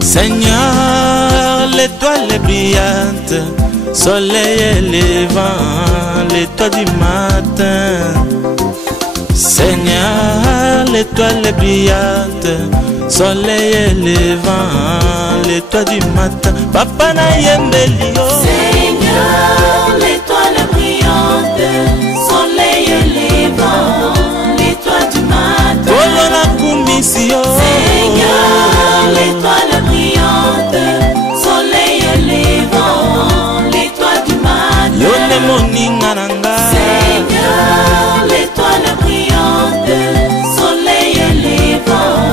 Seigneur, l'étoile est brillante, soleil et levant, l'étoile du matin. Seigneur, l'étoile est brillante, soleil et levant, l'étoile du matin. Papa na yembelio. Seigneur, l'étoile est brillante, soleil et levant, l'étoile du matin. Colonna kumisio. Seigneur, l'étoile est brillante, soleil et levant, l'étoile du matin. Yone moninga nanga. Seigneur, l'étoile est brillante, soleil et levant.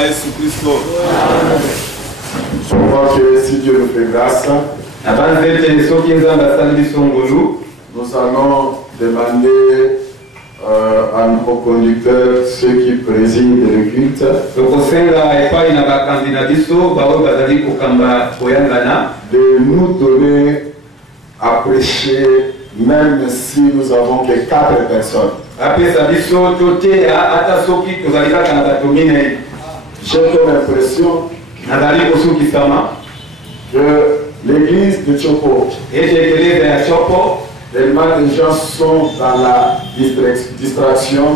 Jésus-Christ. Je crois que si Dieu nous fait grâce, nous allons demander à nos conducteurs, ceux qui président le culte, de nous donner à prêcher, même si nous avons que 4 personnes. J'ai comme impression que l'église de Chopo, tellement de gens sont dans la distraction,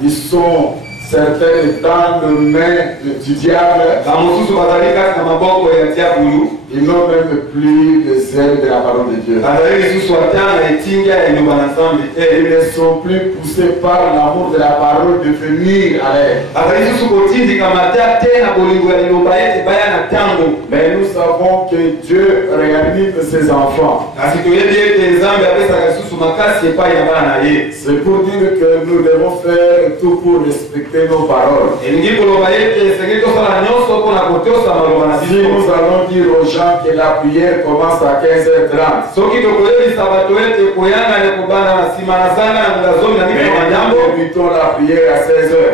ils sont certains dans le main du diable, ils n'ont même plus les ailes de la parole de Dieu. Ils ne sont plus poussés par l'amour de la parole de venir à l'aide. Mais nous savons que Dieu réanime ses enfants. C'est pour dire que nous devons faire tout pour respecter nos paroles. Si nous allons dire aux gens que la prière commence à 15h30, mais débutons la prière à 16h.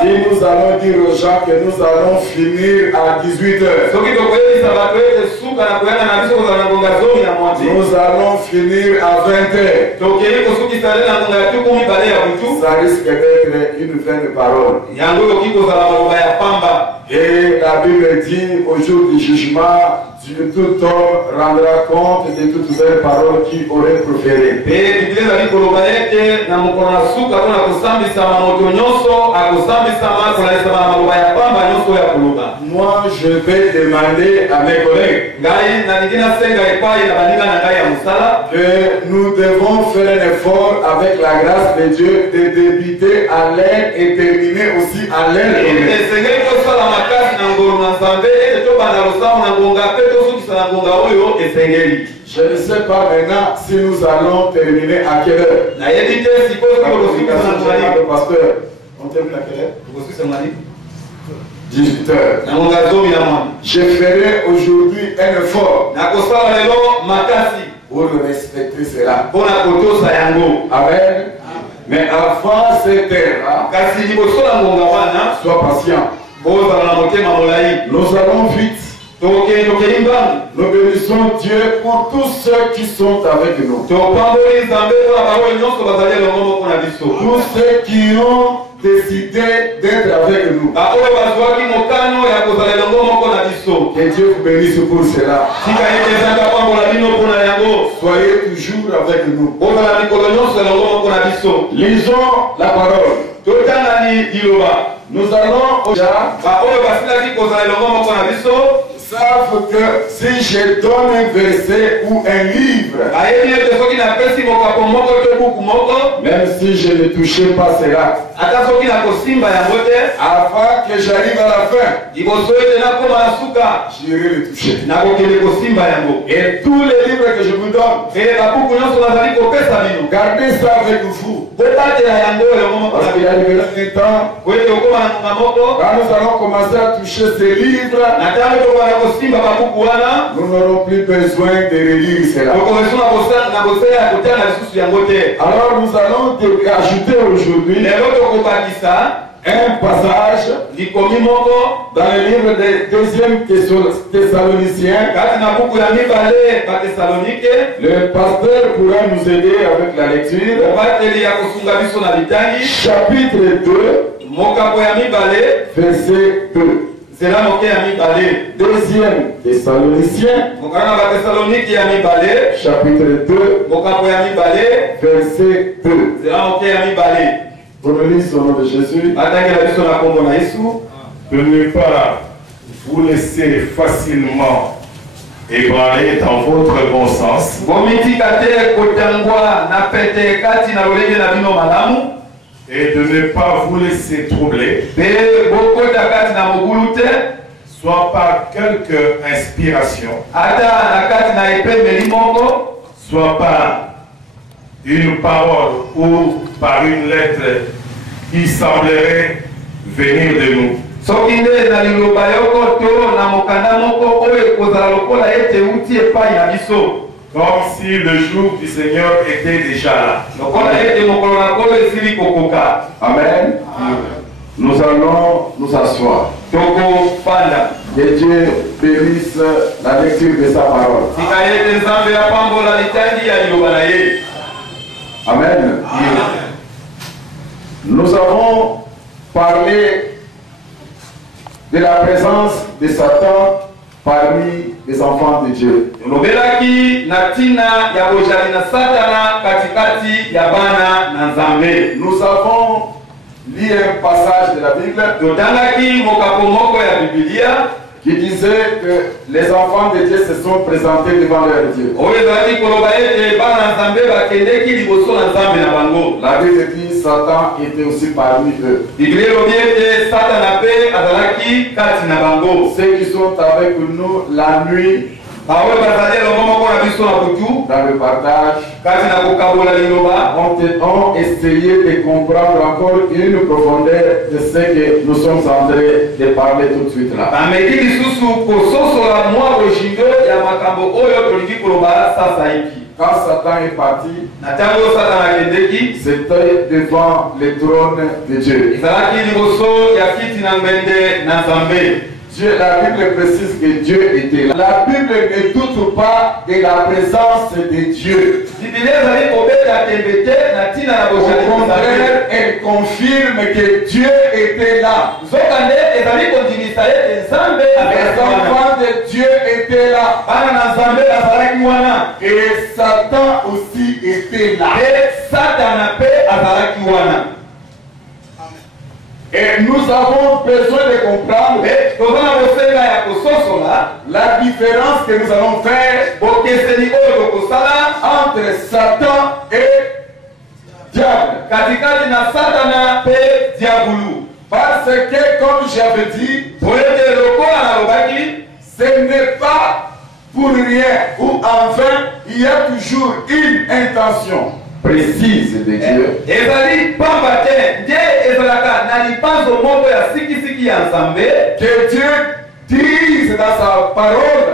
Si nous allons dire aux gens que nous allons finir à 18h, nous allons finir à 20h. Ça risque d'être une vaine parole. Et la Bible dit au jour du jugement, tout homme rendra compte de toutes les paroles qu'il aurait proférées. Moi, je vais demander à mes collègues que nous devons faire un effort avec la grâce de Dieu de débuter à l'aide et terminer aussi à l'aide. Je ne sais pas maintenant si nous allons terminer à quelle heure. Le pasteur, on termine à quelle heure? 18h. Je ferai aujourd'hui un effort pour respecter cela. Amen. Mais avant cette heure, sois patient. Nous allons vite. Nous bénissons Dieu pour tous ceux qui sont avec nous. Tous ceux qui ont décidé d'être avec nous. Que Dieu vous bénisse pour cela. Soyez toujours avec nous. Lisons la parole. Nous allons déjà savent que si je donne un verset ou un livre, même si je ne touchais pas cela, avant que j'arrive à la fin, j'irai le toucher. Et tous les livres que je vous donne, gardez ça avec vous. Parce qu'il arrivera un temps, quand nous allons commencer à toucher ces livres, nous n'aurons plus besoin de relire cela. Alors nous allons ajouter aujourd'hui un passage dans le livre des 2e Thessaloniciens. Le pasteur pourra nous aider avec la lecture. Chapitre 2, verset 2. 2e Thessaloniciens, chapitre 2, verset 2. Pour le lire au nom de Jésus. De ne pas vous laisser facilement ébranler dans votre bon sens, et de ne pas vous laisser troubler, soit par quelque inspiration, soit par une parole ou par une lettre qui semblerait venir de nous. Comme si le jour du Seigneur était déjà là. Amen. Nous allons nous asseoir. Que Dieu bénisse la lecture de sa parole. Amen. Nous avons parlé de la présence de Satan parmi les enfants de Dieu. Nous avons lu un passage de la Bible qui disait que les enfants de Dieu se sont présentés devant leur Dieu. La Bible dit Satan était aussi parmi eux. Ceux qui sont avec nous la nuit, dans le partage, ont essayé de comprendre encore une profondeur de ce que nous sommes en train de parler tout de suite là. Quand Satan est parti, c'était devant le trône de Dieu. Dieu, la Bible précise que Dieu était là. La Bible ne doute pas de la présence de Dieu. Au contraire, elle confirme que Dieu était là. Les enfants de Dieu étaient là. Et Satan aussi était là. Et nous avons besoin de comprendre la différence que nous allons faire entre Satan et diable. Parce que, comme j'avais dit, ce n'est pas pour rien ou en vain, il y a toujours une intention précise de Dieu. Que Dieu dise dans sa parole,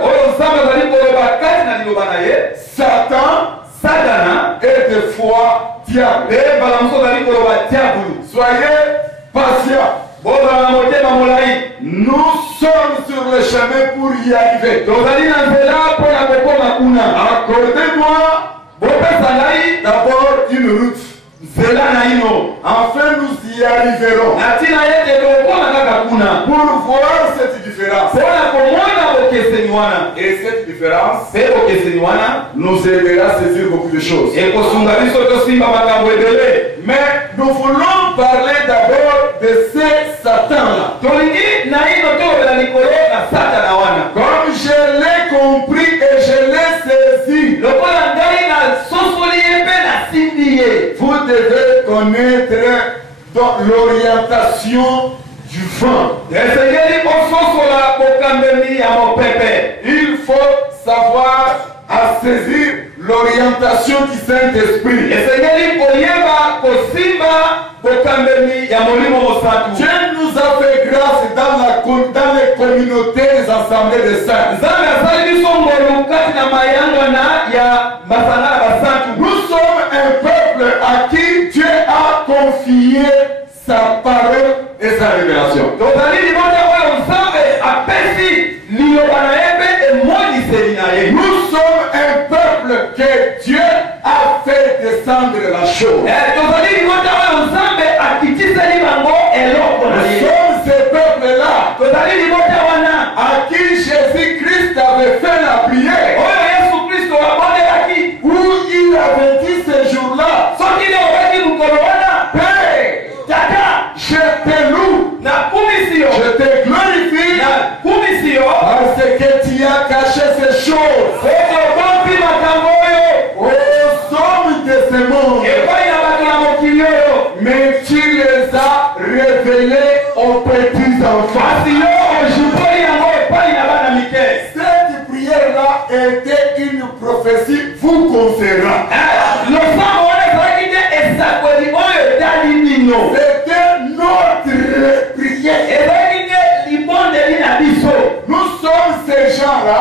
Satan est des fois diable. Soyez patients. Nous sommes sur le chemin pour y arriver. Accordez-moi d'abord une route. Enfin, nous y y arriveront. Pour voir cette différence. Et cette différence nous aidera à saisir beaucoup de choses. Mais nous voulons parler d'abord de ces Satan-là. Comme je l'ai compris et je l'ai saisi, vous devez connaître l'orientation du vent. Il faut savoir à saisir l'orientation du Saint-Esprit. Dieu nous a fait grâce dans les communautés des assemblées des saints. Nous sommes un peuple à qui Dieu a confié sa parole et sa révélation. Nous sommes un peuple que Dieu a fait descendre la chose. Nous sommes ces peuples-là à qui Jésus-Christ avait fait la prière. Où il avait dit ce jour-là, Père, je te loue, je te glorifie, parce que tu as caché ces choses aux hommes de ce monde, mais tu les as révélés aux petits enfants. Cette prière-là était une prophétie vous concernant. C'était notre prière. Nous sommes ces gens-là,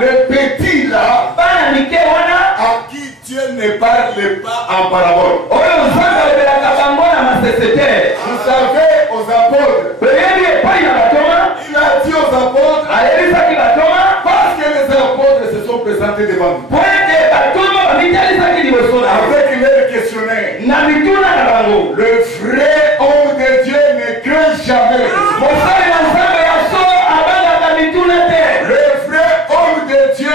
les petits-là, à qui Dieu ne parle pas en parabole. Vous savez, aux apôtres, il a dit aux apôtres, parce que les apôtres se sont présentés devant nous, avec leur questionnaire. Le vrai homme de Dieu ne craint jamais. Le vrai homme de Dieu a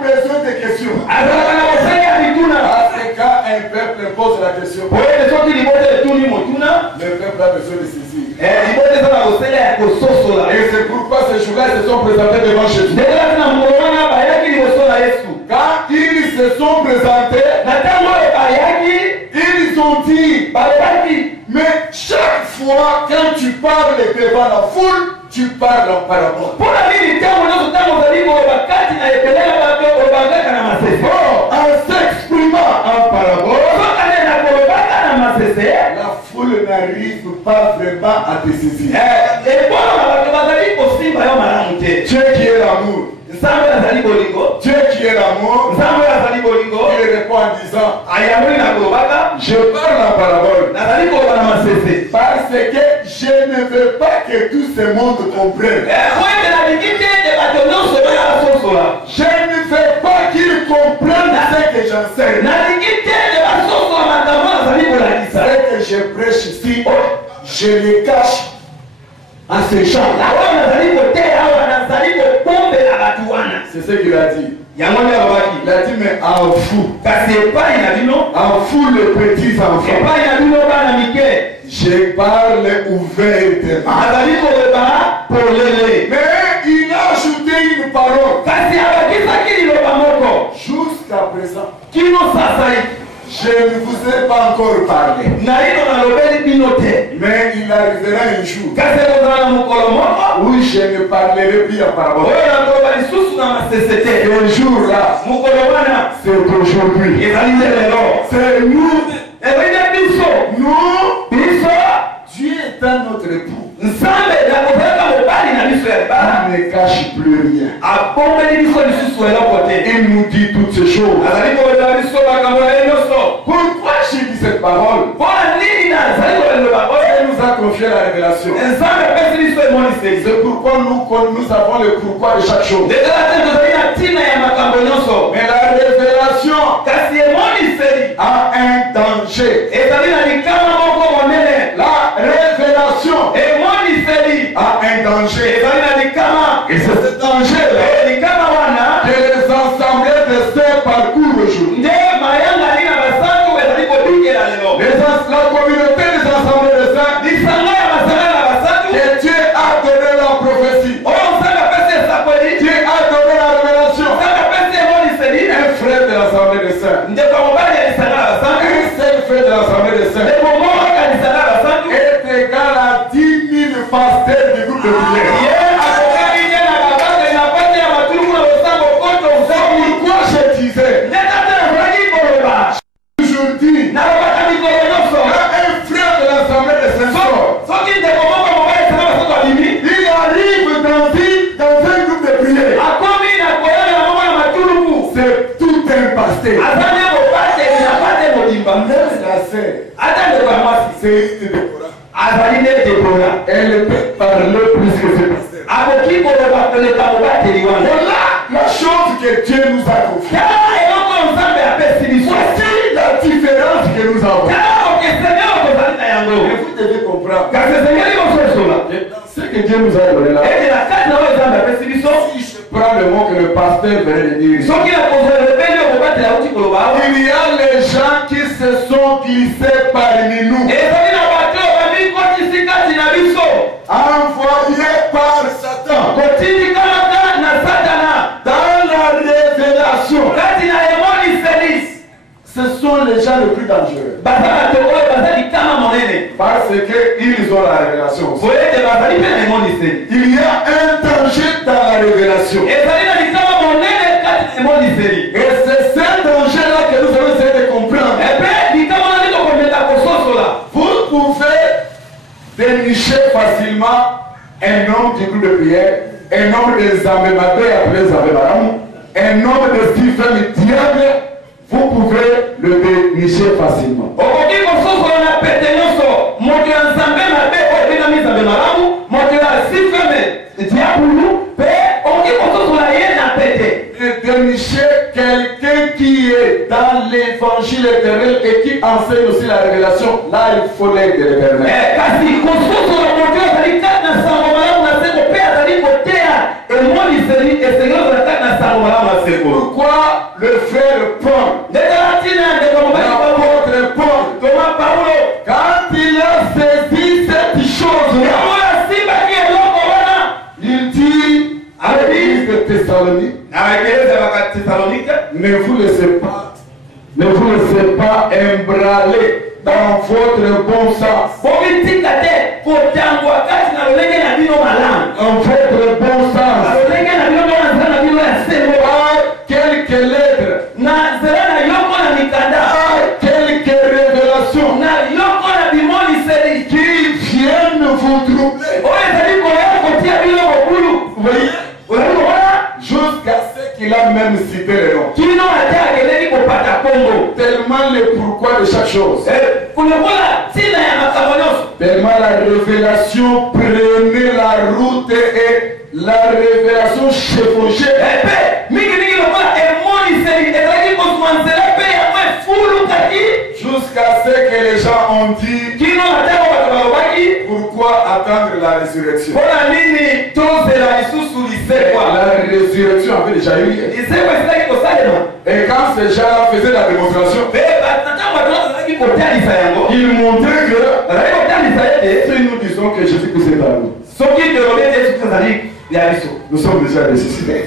besoin de questions. Parce que quand un peuple pose la question, le peuple a besoin de saisir. Et c'est pourquoi ces jours-là se sont présentés devant Jésus. Quand ils se sont présentés, ils ont dit, mais chaque fois quand tu parles devant la foule, tu parles en parabole. En s'exprimant en parabole, la foule n'arrive pas vraiment à te saisir. Dieu qui est l'amour. Dieu qui est l'amour, il répond en disant, je parle en parabole parce que je ne veux pas que tout ce monde comprenne. Je ne veux pas qu'ils comprennent ce que j'enseigne. Ce que je prêche ici, je les cache à ces gens-là. C'est ce qu'il a dit. Il a dit, mais en vous, les petits enfants, je parle ouvertement. Mais il a ajouté une parole. Jusqu'à présent, je ne vous ai pas encore parlé. Mais il arrivera un jour où je ne parlerai plus en parabole. Un jour là, c'est aujourd'hui. C'est nous. Dieu est notre époux. Il ne cache plus rien. Il nous dit toutes ces choses. Pourquoi j'ai dit cette parole? Il nous a confié la révélation. C'est pourquoi nous avons le pourquoi de chaque chose. Mais la révélation a un danger. tranché. La révélation a un danger. Et c'est ce danger-là que les assemblées de saints parcourent aujourd'hui. La communauté des assemblées de saints, que Dieu a donné la prophétie. Dieu a donné la révélation. Un frère de l'assemblée des saints. Un seul frère de l'assemblée des saints est égal à 10 000 pasteurs du groupe de prière. Pourquoi je disais aujourd'hui, un frère de l'assemblée des saints sort, il arrive dans un groupe de prière. C'est tout un pasteur. C'est une Déborah. Elle peut parler plus que ce pasteur. Voilà la chose que Dieu nous a confiée. Voici la différence que nous avons. Et vous devez comprendre. Ce que Dieu nous a donné là. Si je prends le mot que le pasteur venait de dire. Il y a les gens qui se sont glissés parmi nous. Envoyés par Satan. Dans la révélation. Ce sont les gens les plus dangereux. Parce qu'ils ont la révélation aussi. Il y a un danger dans la révélation. Et c'est ce danger-là que nous allons essayer de comprendre. Vous pouvez dénicher facilement un homme du groupe de prière, un homme des Zambématés appelé Zambémaram, un homme de Stephen diable. Vous pouvez le dénicher facilement. Dénicher quelqu'un qui est dans l'évangile éternel et qui enseigne aussi la révélation, là il faut l'aide de l'éternel. Pourquoi le frère Paul, l'apôtre Paul, quand il a saisi cette chose, il dit à l'église de Thessalonique, ne vous laissez pas embraler dans votre bon sens. En votre bon sens. Quelques lettres. Quelques révélations. Qui viennent vous troubler. Vous voyez? Jusqu'à ce qu'il a même cité les noms. Tellement le pourquoi de chaque chose. Tellement la révélation prenait la route et la révélation chevauchait. Jusqu'à ce que les gens ont dit pourquoi attendre la résurrection. La résurrection avait déjà eu. Et quand ces gens faisaient la démonstration, ils montraient que si nous disons que Jésus-Christ est à nous, nous sommes déjà ressuscités.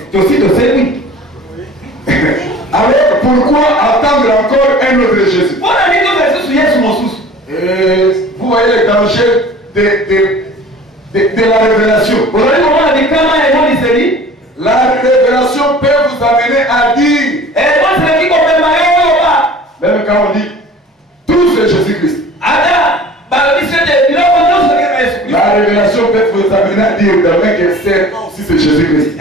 Alors pourquoi attendre encore un autre Jésus? Vous voyez les dangers de la révélation. La révélation peut vous amener à dire, même quand on dit tout c'est Jésus-Christ, la révélation peut vous amener à dire demain que c'est aussi c'est Jésus-Christ.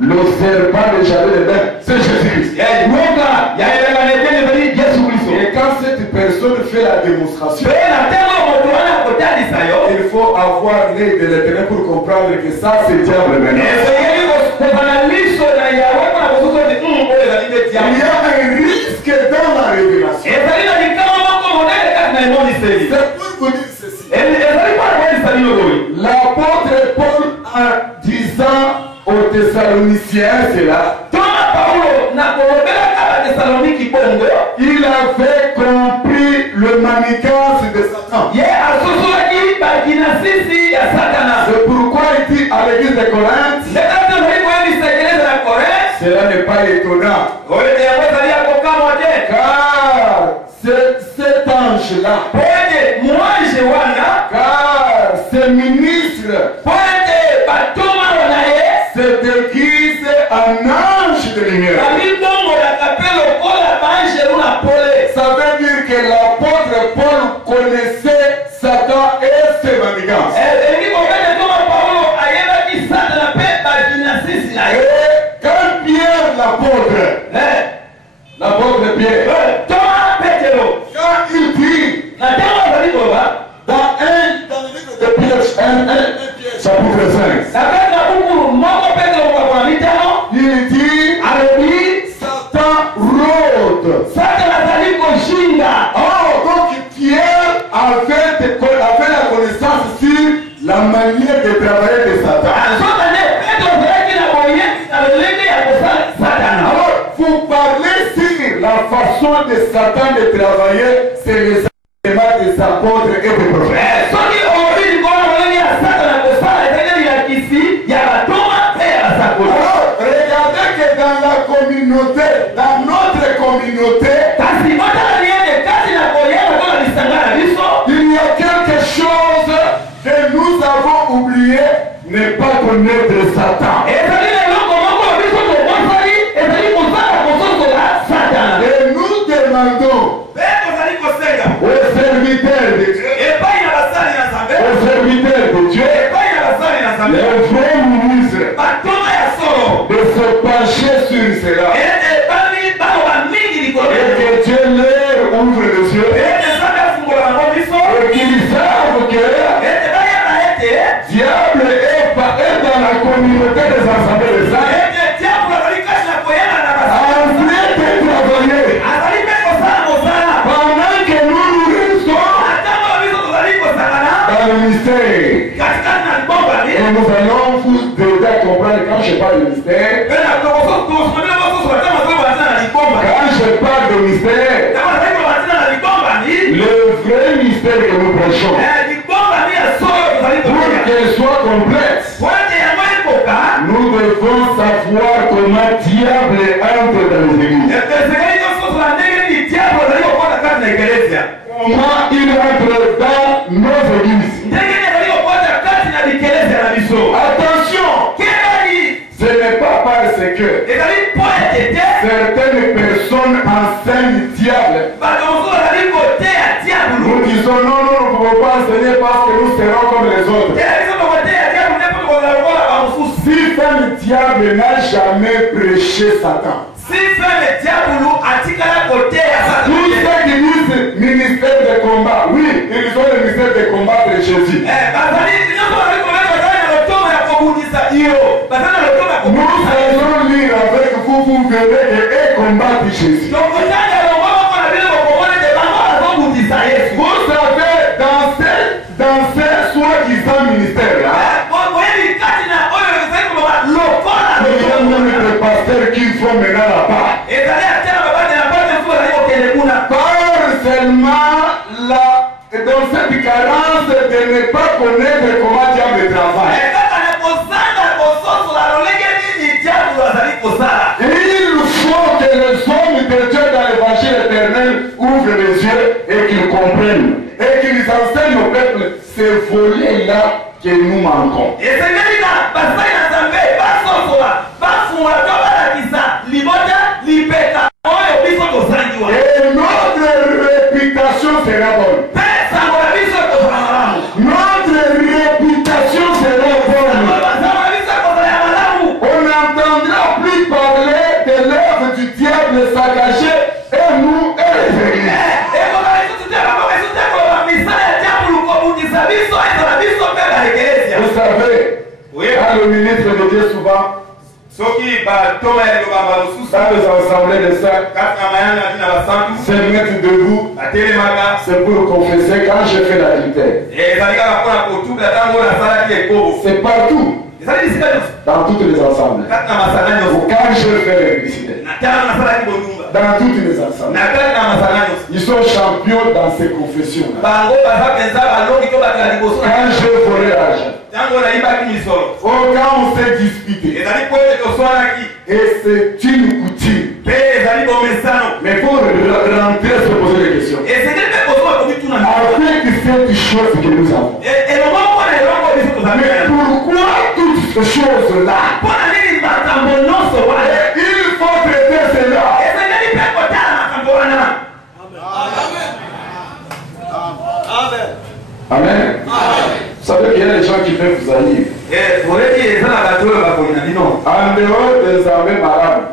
Le serpent de Jardin, c'est Jésus-Christ. Et quand cette personne fait la démonstration, il faut avoir l'œil de l'éternel pour comprendre que ça c'est diable maintenant. y a un risque dans la révélation. C'est pour vous dire ceci. L'apôtre Paul, en disant aux Thessaloniciens cela, il avait compris le manigance de Satan. C'est pourquoi il dit à l'église de Corinthe, cela n'est pas étonnant. Car cet ange-là, car ce ministre se déguise en ange de lumière. Ça veut dire que l'apôtre Paul connaissait Satan et ses manigances. Et quand Pierre, l'apôtre Pierre, quand il dit dans le livre de Pierre, chapitre 5, il dit, Satan rôde. Oh, donc Pierre avait la connaissance sur la manière de travailler de Satan. Alors, vous parlez sur la façon de Satan de travailler, c'est les éléments des apôtres et des prophètes. Alors, regardez que dans la communauté, dans notre communauté, il y a quelque chose que nous avons oublié, ne pas connaître Satan. Et nous demandons aux serviteurs de Dieu, les vrais ministres, de se pencher sur cela. Et que Dieu leur ouvre les yeux. Et qu'ils savent que diable est dans la communauté des assemblées des saints. En train de travailler. Pendant que nous restons dans le mystère. Et nous allons vous déjà comprendre quand je parle de mystère. Quand je parle de mystère, le vrai mystère que nous prêchons, pour qu'elle soit complète, nous devons savoir comment diable entre dans les églises. Comment il entre dans nos églises. Attention, ce n'est pas parce que certaines personnes enseignent diable. Nous disons non, nous ne pouvons pas enseigner parce que nous serons comme les autres. Si un diable n'a jamais prêché Satan, tous ceux qui disent ministère de combat, oui, ils ont le ministère de combat de Jésus. Nous allons lire avec vous, vous verrez et combattre Jésus. Vous savez, dans ces soi-disant ministères-là, il y a même des pasteurs qui font maintenant là-bas. Par seulement dans cette carence de ne pas connaître comment diable travaille. Il faut que les hommes de Dieu dans l'évangile éternel ouvrent les yeux et qu'ils comprennent et qu'ils enseignent au peuple ces volets-là que nous manquons. Et notre réputation sera bonne. Notre réputation sera bonne. On n'entendra plus parler de l'œuvre du diable saccagé et nous et les églises. Vous savez, quand le ministre de Dieu souvent Dans les assemblées de saints, se mettre debout, c'est pour confesser quand je fais l'adultère. C'est partout. Dans toutes les assemblées. Quand je fais l'électricité. Dans toutes les assemblées. Ils sont champions dans ces confessions. Quand je volais l'argent. Oh, quand on s'est disputé. Et c'est une coutume. Mais il faut rentrer se poser des questions. Avec cette chose que nous avons. Mais pourquoi toutes ces choses-là? Il faut traiter cela. Amen. Vous savez qu'il y a des gens qui peuvent vous haïr. En dehors des armées malades,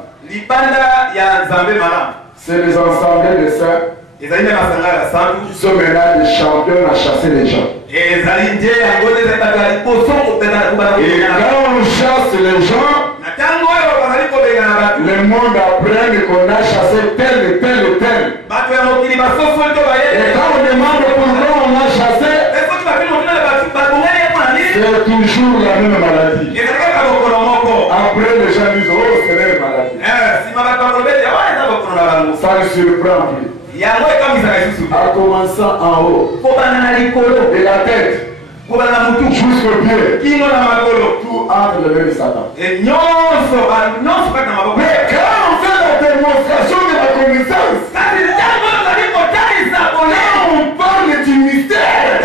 c'est les assemblées de saints qui sont maintenant des champions à chasser les gens. Et quand on chasse les gens, le monde apprend qu'on a chassé tel et tel et tel. Et quand on demande pourquoi on a chassé, c'est toujours la même maladie. Après, les gens disent, oh, c'est la même maladie. Ça ne surprend plus. En commençant en haut, et la tête, jusqu'au pied, tout entre le même Satan. Mais quand on fait la démonstration de la connaissance, on parle du mystère.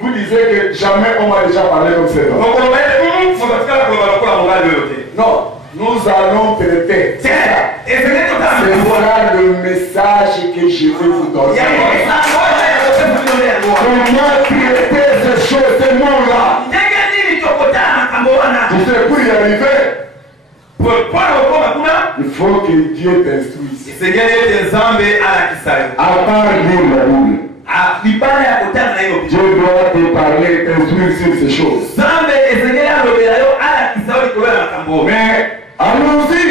Vous disiez que jamais on m'a déjà parlé comme ça. Non, nous allons traiter. C'est ça le message que je vais vous donner. Comment traiter ces choses, ces mots-là? Tu sais, pour y arriver, il faut que Dieu t'instruise. À part lire la Bible, Dieu doit te parler, t'instruire sur ces choses. Mais allons-y.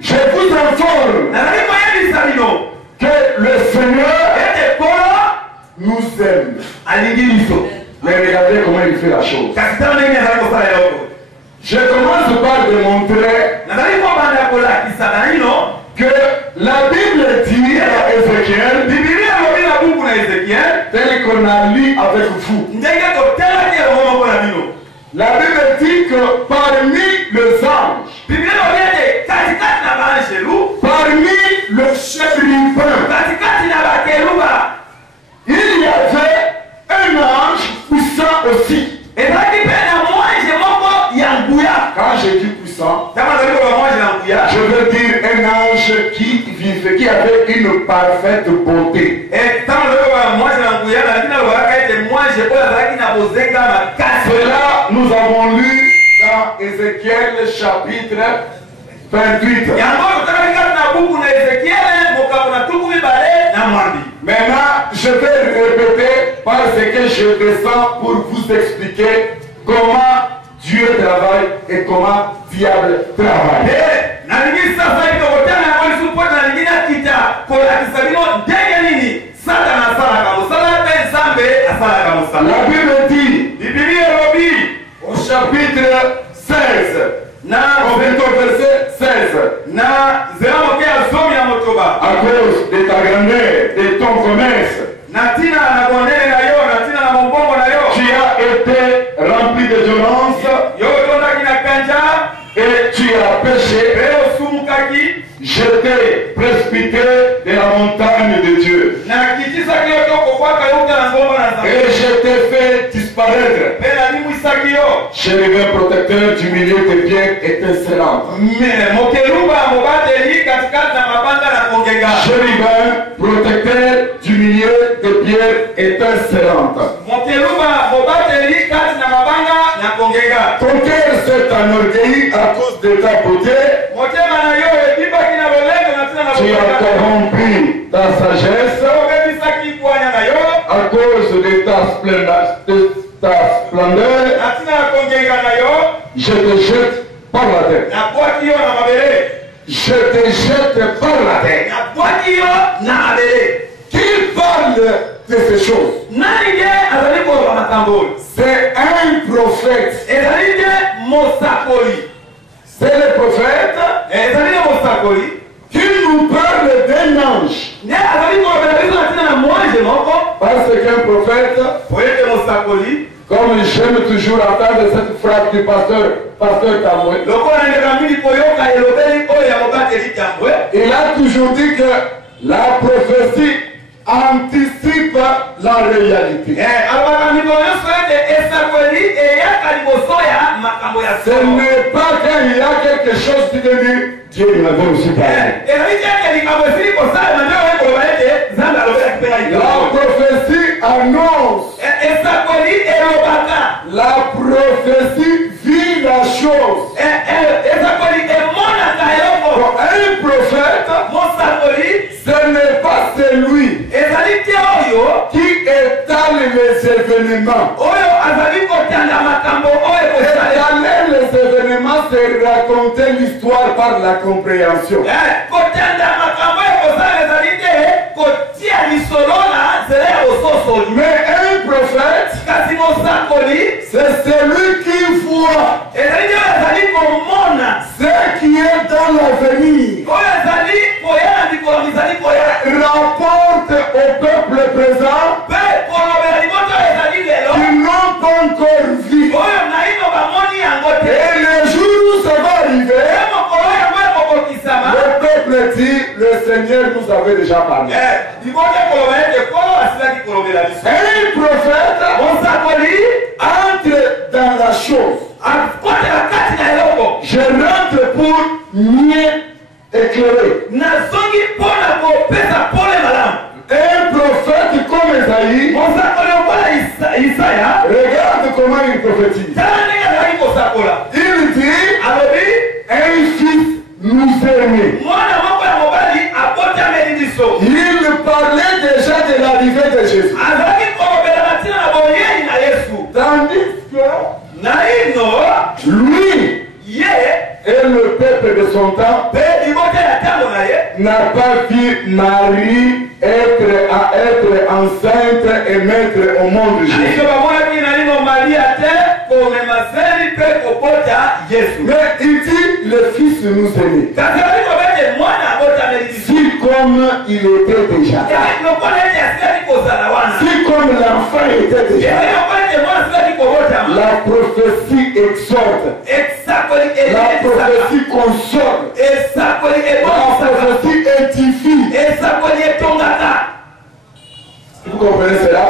Je vous informe que le Seigneur nous aime. Mais regardez comment il fait la chose. Je commence par démontrer que la Bible dit à Ézéchiel, tel qu'on a lu avec vous. La Bible dit que parmi les anges, parmi le chérubin, il y avait un ange puissant aussi. Quand je dis puissant, je veux dire un ange qui vivait, qui avait une parfaite beauté. Cela, nous avons lu dans Ézéchiel chapitre 28. Maintenant, je vais répéter parce que je descends pour vous expliquer comment Dieu travaille et comment diable travaille. La Bible dit au chapitre 16, au verset 16, à cause de ta grandeur, de ton commerce, tu as été rempli de violence et tu as péché. Je t'ai précipité de la montagne de Dieu. Et je t'ai fait disparaître. Chérubin protecteur du milieu des pierres étincelantes. Chérubin protecteur du milieu des pierres étincelantes. Ton cœur s'est enorgueilli à cause de ta beauté. Tu as corrompu ta sagesse à cause de ta splendeur. Je je te jette par la terre. Qui parle de ces choses? C'est un prophète. C'est le prophète qui nous parle d'un ange. Parce qu'un prophète, comme j'aime toujours entendre cette phrase du pasteur Tamoué, il a toujours dit que la prophétie anticipe la réalité. Ce n'est pas qu'il y a quelque chose qui te dit Dieu m'avait aussi parlé. La prophétie annonce. La prophétie vit la chose. Un prophète, ce n'est pas celui qui étale les événements. Étaler les événements, c'est raconter l'histoire par la compréhension. Mais un prophète, c'est celui qui voit ce qui est dans l'avenir, rapporte au peuple présent qui n'ont pas encore vu. Et le jour où ça va arriver, le peuple dit, le Seigneur nous avait déjà parlé. Un prophète entre dans la chose. Je rentre pour mieux éclairer. Un prophète comme Esaïe, regarde comment il prophétise. Il dit, un fils nous aimait. Il parlait déjà de l'arrivée de Jésus. Tandis que lui et le peuple de son temps n'a pas vu Marie être enceinte et mettre au monde Jésus. Mais il dit le fils nous aimait. Si comme il était déjà. Si comme l'enfant était déjà. La prophétie exhorte. La prophétie console. La prophétie édifie. Vous comprenez cela?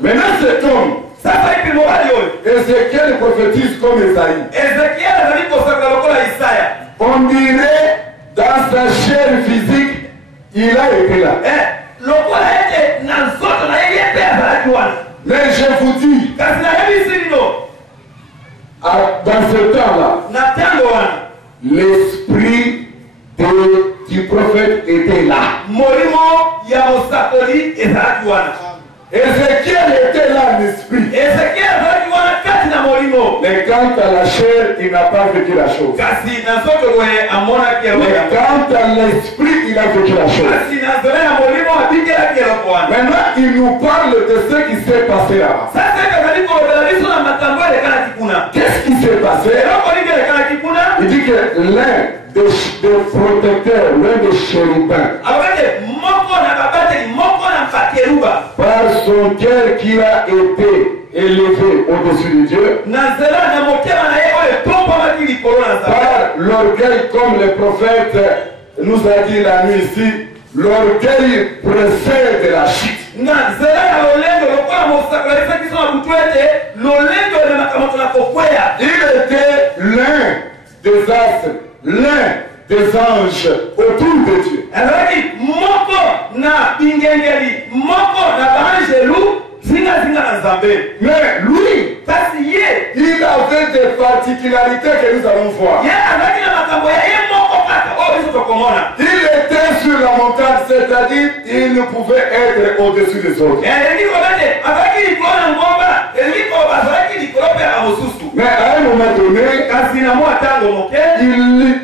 Maintenant cet homme, Ézéchiel prophétise comme Esaïe. On dirait dans sa chair physique, il a été là. Mais je vous dis, dans ce temps-là, l'esprit du prophète était là. Ézéchiel était là en esprit. Mais quant à la chair, il n'a pas vécu la chose. Mais quant à l'esprit, il a vécu la chose. Maintenant, il nous parle de ce qui s'est passé là. Qu'est-ce qui s'est passé? Il dit que l'un des protecteurs, l'un des chérubins, par son cœur qui a été élevé au-dessus de Dieu, par l'orgueil, comme le prophète nous a dit la nuit ici, l'orgueil précède la chute. Il était l'un des astres, l'un des anges autour de Dieu. Mais lui, il avait des particularités que nous allons voir. Il était sur la montagne, c'est-à-dire il ne pouvait être au-dessus des autres. Mais à un moment donné,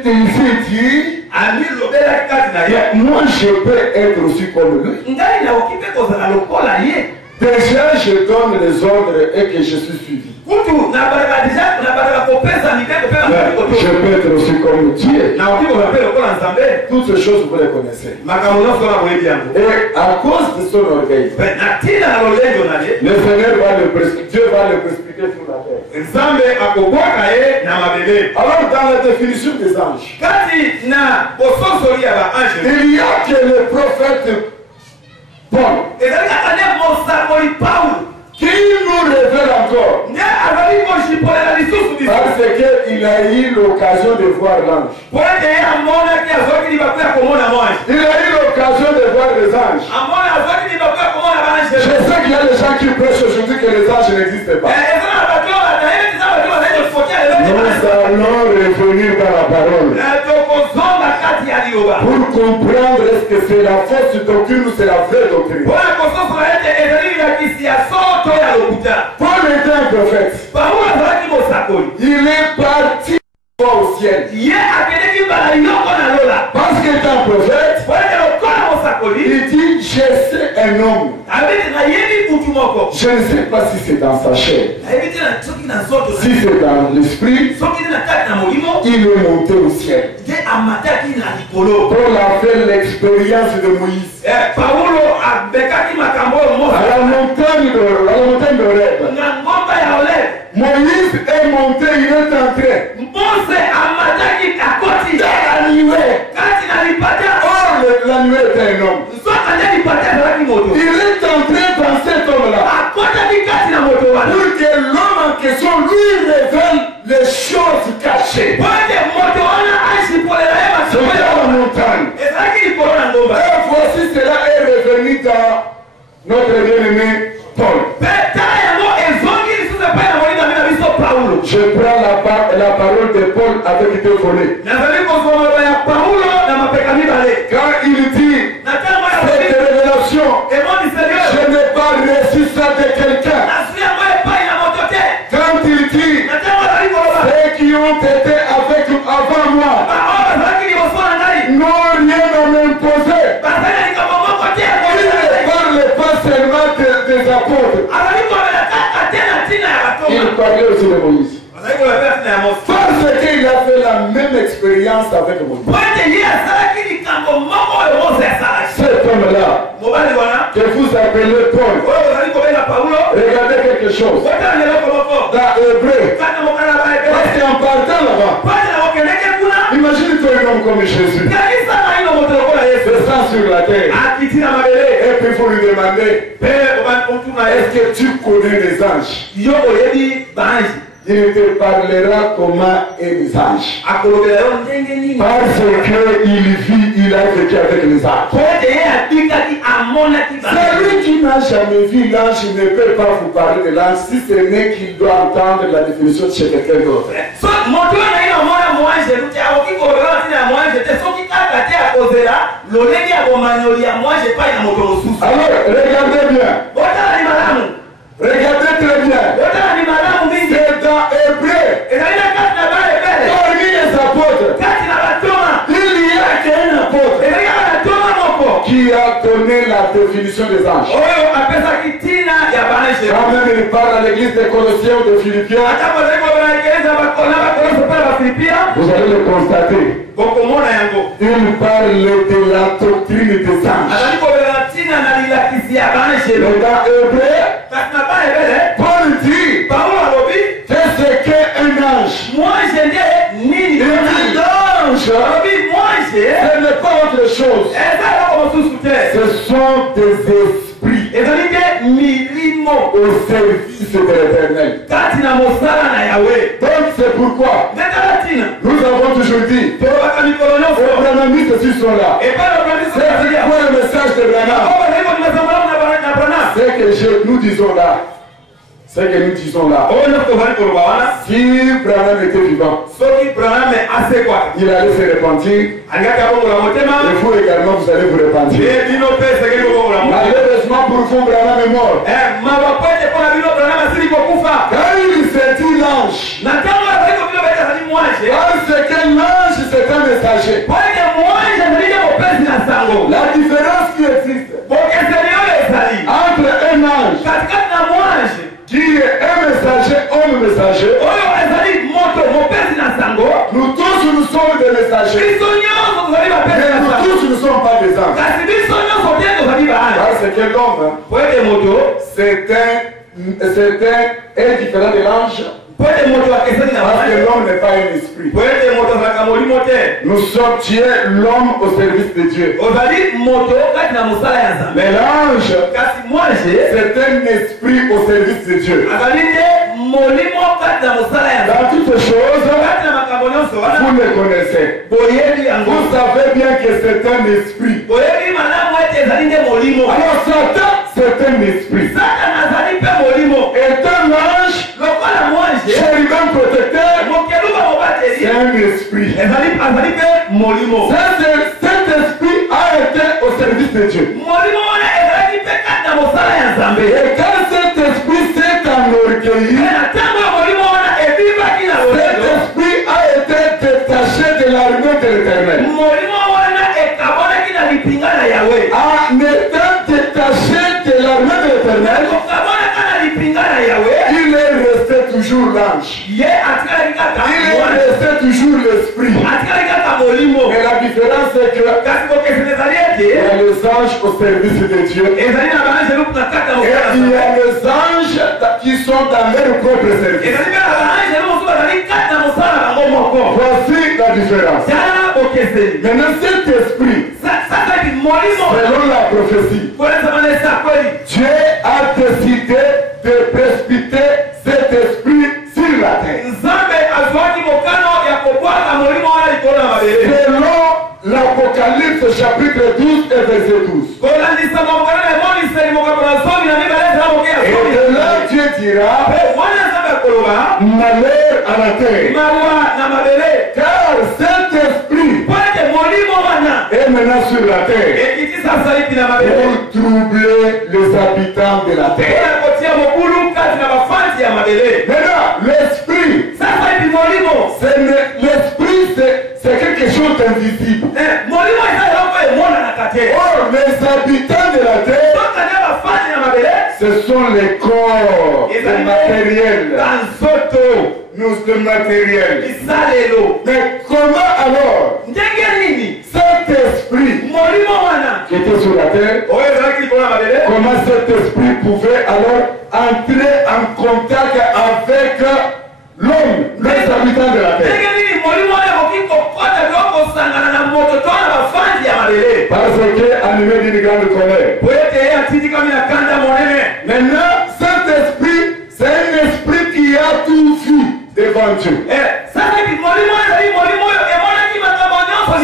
il s'est dit, mais moi je peux être aussi comme lui. Déjà je donne les ordres et que je suis suivi. Mais je peux être aussi comme Dieu. Toutes ces choses vous les connaissez. Et à cause de son orgueil, le Seigneur va le prescrire, Dieu va le prescrire sur la terre. Alors dans la définition des anges, il y a que le prophète Paul qui nous révèle encore parce qu'il a eu l'occasion de voir l'ange. Il a eu l'occasion de voir les anges. Je sais qu'il y a des gens qui prêchent aujourd'hui que les anges n'existent pas. Nous allons revenir dans la parole pour comprendre est-ce que c'est la fausse doctrine ou c'est la vraie doctrine. Paul était un prophète. Il est parti au ciel. Parce qu'il est un prophète, il dit je sais un homme. Je ne sais pas si c'est dans sa chair, si c'est dans l'esprit. Il est monté au ciel. Paul a fait l'expérience de Moïse à la montagne d'Horeb. Moïse est monté, il est entré dans la nuée. Or la nuée est un homme. Il est entré dans cet homme-là pour que l'homme en question lui révèle les choses cachées. C'est dans la montagne. Et voici cela est revenu dans notre bien-aimé Paul. Je prends la parole de Paul avec deux volets. Quand il dit cette révélation, je n'ai pas reçu ça de quelqu'un. Quand il dit ceux qui ont été avant moi n'ont rien à m'imposer. Il ne parle pas seulement des apôtres. Il parlait aussi de Moïse. Parce qu'il a fait la même expérience avec Moïse. Cet homme-là, que vous appelez Paul, regardez quelque chose. Dans Hébreu, parce qu'en partant là-bas, imagine-toi un homme comme Jésus, descend sur la terre, et puis il faut lui demander, est-ce que tu connais les anges? Il te parlera comment est les anges. Parce qu'il vit, il a vécu avec les anges. Celui qui n'a jamais vu l'ange ne peut pas vous parler de l'ange si ce n'est qu'il doit entendre la définition de chez quelqu'un d'autre. Alors, regardez bien. Regardez très bien. C'est dans Hébreu. Parmi les apôtres, il y a qu'un apôtre qui a donné la définition des anges. Quand même il parle à l'église des Colossiens ou de Philippiens, vous allez le constater. Il parle de la doctrine des anges. Mais dans Hébreu, Paul dit qu'est-ce qu'un ange? Il dit l'ange, ce n'est pas autre chose. Ce sont des esprits au service de l'Éternel. Donc c'est pourquoi nous avons toujours dit les brahmanistes qui sont là. C'est quoi le message de Branham? C'est que nous disons là. C'est que nous disons là. Si Branham était vivant, il allait se repentir. Et vous également, vous allez vous repentir. Malheureusement pour vous, Branham est mort. Quand il se dit l'ange, parce que l'ange c'est un messager. La différence qui existe entre un ange qui est un messager, homme messager, nous tous nous sommes des messagers. Mais nous tous ne sommes pas des anges. Parce que l'homme, c'est un différent de l'ange. Parce que l'homme n'est pas un esprit. Nous sommes Dieu, l'homme au service de Dieu. Mais l'ange, c'est un esprit au service de Dieu. Dans toutes choses, vous le connaissez. Vous savez bien que c'est un esprit. Alors Satan, c'est un esprit. Et un ange, chérubin protecteur, c'est un esprit. Cet esprit a été au service de Dieu. Et quand cet esprit s'est enorgueilli, cet esprit a été détaché de l'armée de l'Éternel. En étant détaché de l'armée de l'Éternel, il est resté toujours l'ange. Il est resté toujours l'esprit. Et la différence c'est que il y a les anges au service de Dieu. Et il y a les anges qui sont dans leur propre service. Voici la différence. Maintenant cet esprit, selon la prophétie, Dieu a décidé de précipiter cet esprit sur la terre. Selon l'Apocalypse chapitre 12 et verset 12. Et de là Dieu dira, malheur à la terre, car cet esprit est maintenant sur la terre pour troubler les habitants de la terre. Maintenant, l'esprit, c'est quelque chose d'invisible. Or, les habitants de la terre, ce sont les corps, le matériel. Nous, le matériel. Mais comment alors cet esprit qui était sur la terre, comment cet esprit pouvait alors entrer en contact avec l'homme, les habitants de la terre? Parce que animé d'une grande colère. Maintenant, cet esprit, c'est un esprit qui a tout vu devant Dieu. C'est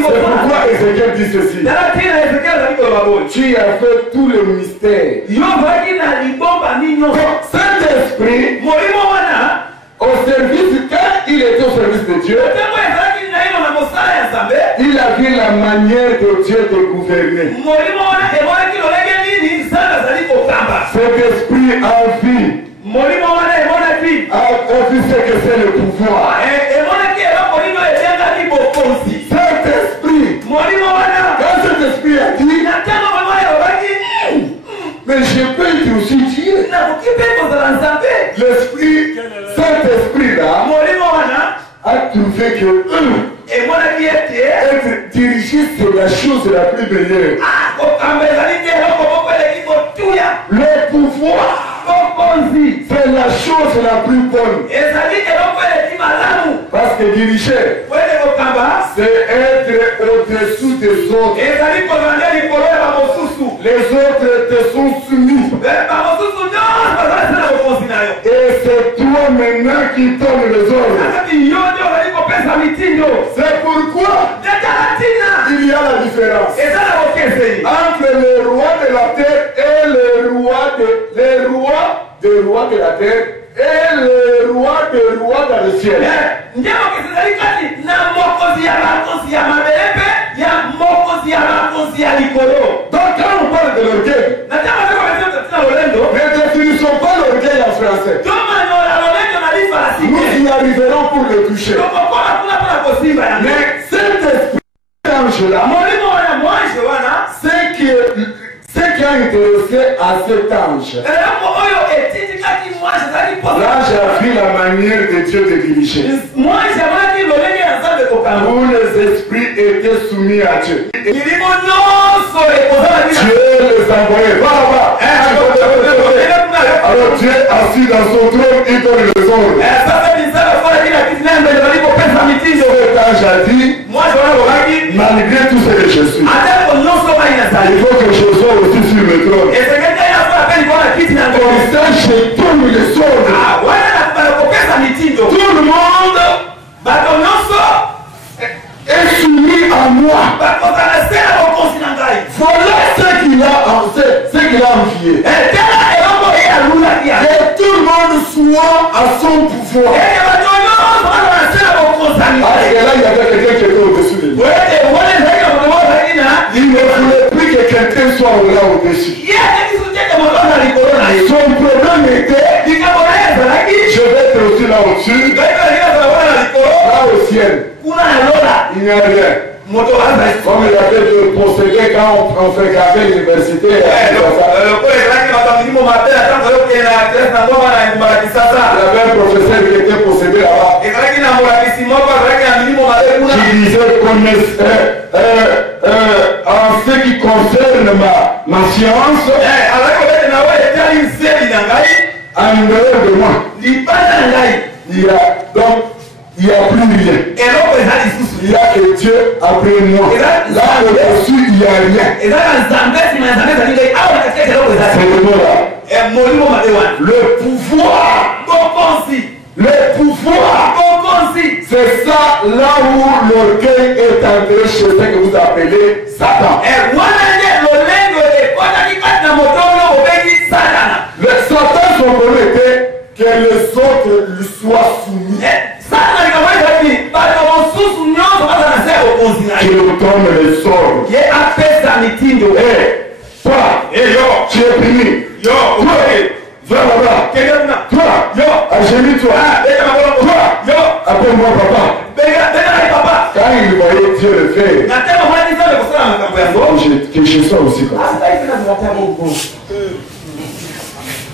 pourquoi Ézéchiel dit ceci. Tu as fait tout le mystère. Cet esprit, au service, quand il était au service de Dieu, il a vu la manière de Dieu de gouverner. Cet esprit a vu ce que c'est le pouvoir. Cet esprit, quand cet esprit a dit, mais je peux être aussi Dieu. L'esprit, cet esprit-là, a trouvé que être dirigé, c'est la chose la plus meilleure. Le pouvoir, c'est la chose la plus bonne. Parce que diriger, c'est être au-dessous des autres. Les autres te sont soumis. Et c'est toi maintenant qui donnes les ordres. C'est pourquoi il y a la différence entre le roi de la terre et le roi de la terre et le roi des rois dans le ciel. Donc quand on parle de l'orgueil, ne définissons pas l'orgueil en français. pour le toucher. Mais cet esprit ange-là, ce qui a intéressé à cet ange, l'ange a vu la manière de Dieu de diriger. Où les esprits étaient soumis à Dieu. Dieu les envoyait. Va. Alors Dieu assis dans son trône, il donne le ordre. Cet ange a dit, malgré tout ce que je suis, il faut que je sois aussi sur le trône. Comme ça, je donne les ordres. Tout le monde est soumis à moi. Voilà ce qu'il a envié. Que tout le monde soit à son pouvoir. Parce que là, il y avait quelqu'un qui était au-dessus de lui. Il ne voulait plus que quelqu'un soit là au-dessus. Son problème était, je vais être aussi là au-dessus, là au ciel. Il n'y a rien. Comme il y avait de procédés quand on fréquentait l'université. Il y avait un professeur qui était possédé là-bas. Qui disait en ce qui concerne ma science, en dehors de moi, il y a plus rien. Il y a que Dieu après moi. Là au-dessus, il n'y a rien. C'est le mot là. Le pouvoir. C'est ça là où l'orgueil est entré chez ce que vous appelez Satan. Le Satan, son problème était que les autres lui soient soumis. Qui lui tombe les sorts. Toi, tu es puni. Va là-bas. Toi, agenouille-toi. Toi, appelle-moi papa. Quand il voyait Dieu le faire, que je sois aussi comme ça.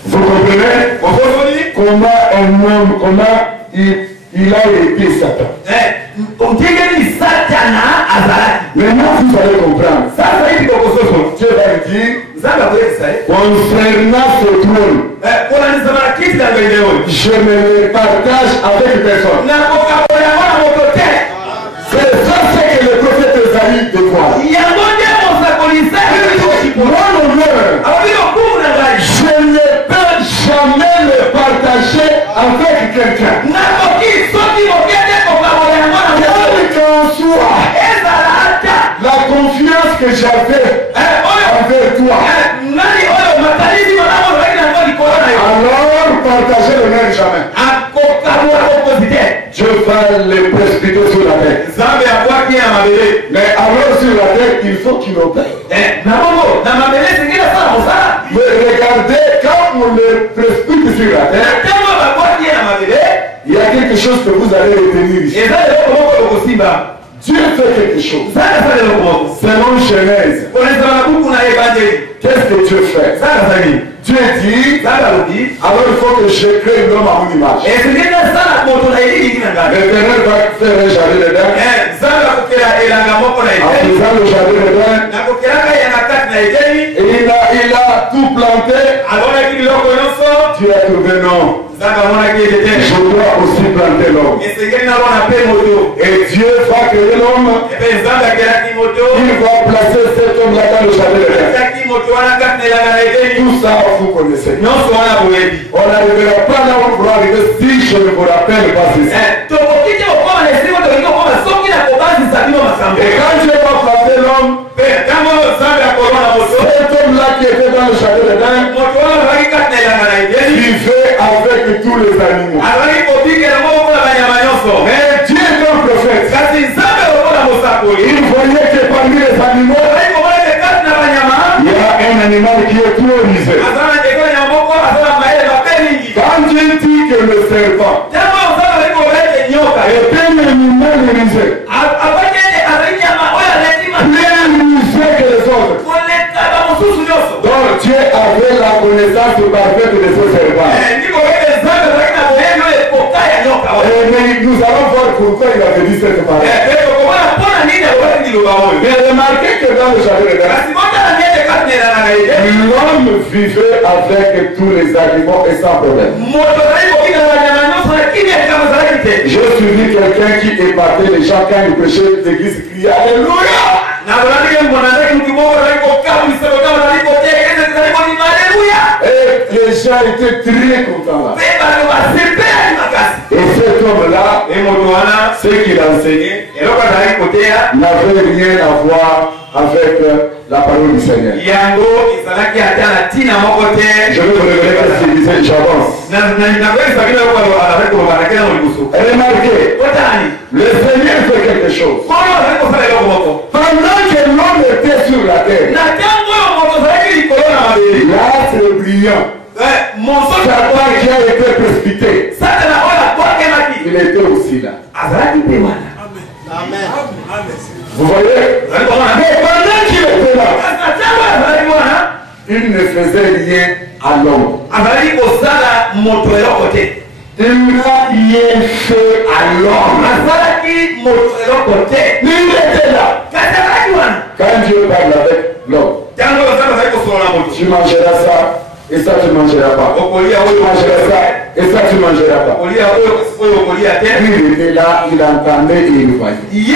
Vous comprenez comment un homme, comment il a été Satan. Maintenant vous allez comprendre. Dieu va dire, concernant ce trône, je ne le partage avec personne. C'est ça ce que le prophète Esaïe dévoile. Mon honneur, je ne peux jamais le partager avec quelqu'un. Quel qu'en soit la confiance que j'avais envers toi, alors partager le même jamais. Dieu va les précipiter sur la tête. Mais alors sur la tête, il faut qu'il obéisse. Mais regardez, quand on les précipite sur la tête, il y a quelque chose que vous allez retenir ici. Dieu fait quelque chose. Selon Genèse, qu'est-ce que Dieu fait? Dieu dit, alors il faut que je crée l'homme à mon image. L'éternel va faire un jardin dedans. En faisant le jardin dedans, et il a tout planté. Dieu a trouvé non. Je dois aussi planter l'homme. Et Dieu va créer l'homme. Il va placer cet homme-là dans le jardin dedans. Tout ça, vous connaissez. On n'arrivera pas là où on pourra arriver si je ne vous rappelle pas ceci. Et quand Dieu va planter l'homme, cet homme-là qui était dans le jardin dedans, vivait avec tous les animaux. Mais Dieu est un prophète. Il voyait que parmi les animaux, il y a un animal qui est priorisé. Quand Dieu dit que le serpent Donc Dieu avait la connaissance parfaite de ce serpent. Mais nous allons voir pourquoi il avait dit cette parole. Mais remarquez que dans le jardin de l'homme vivait avec tous les animaux et sans problème. J'ai suivi quelqu'un qui épatait les gens quand il prêchait l'église, il criait Alléluia. Et les gens étaient très contents là. Et cet homme-là, ce qu'il enseignait, n'avait rien à voir avec la parole du Seigneur. Je vais vous révéler ce qu'il disait, j'avance. Remarquez, le Seigneur fait quelque chose. Pendant que l'homme était sur la terre, l'astre brillant, Satan qui a été précipité, il était aussi là. Amen. Vous voyez? Mais pendant qu'il était là, il ne faisait rien à l'homme. Il n'a rien fait à l'homme. Il était là. Quand Dieu parle avec l'homme, tu mangeras ça, et ça tu ne mangeras pas. Tu mangeras ça, et ça tu ne mangeras pas. Il était là, il entendait et il voyait. Il y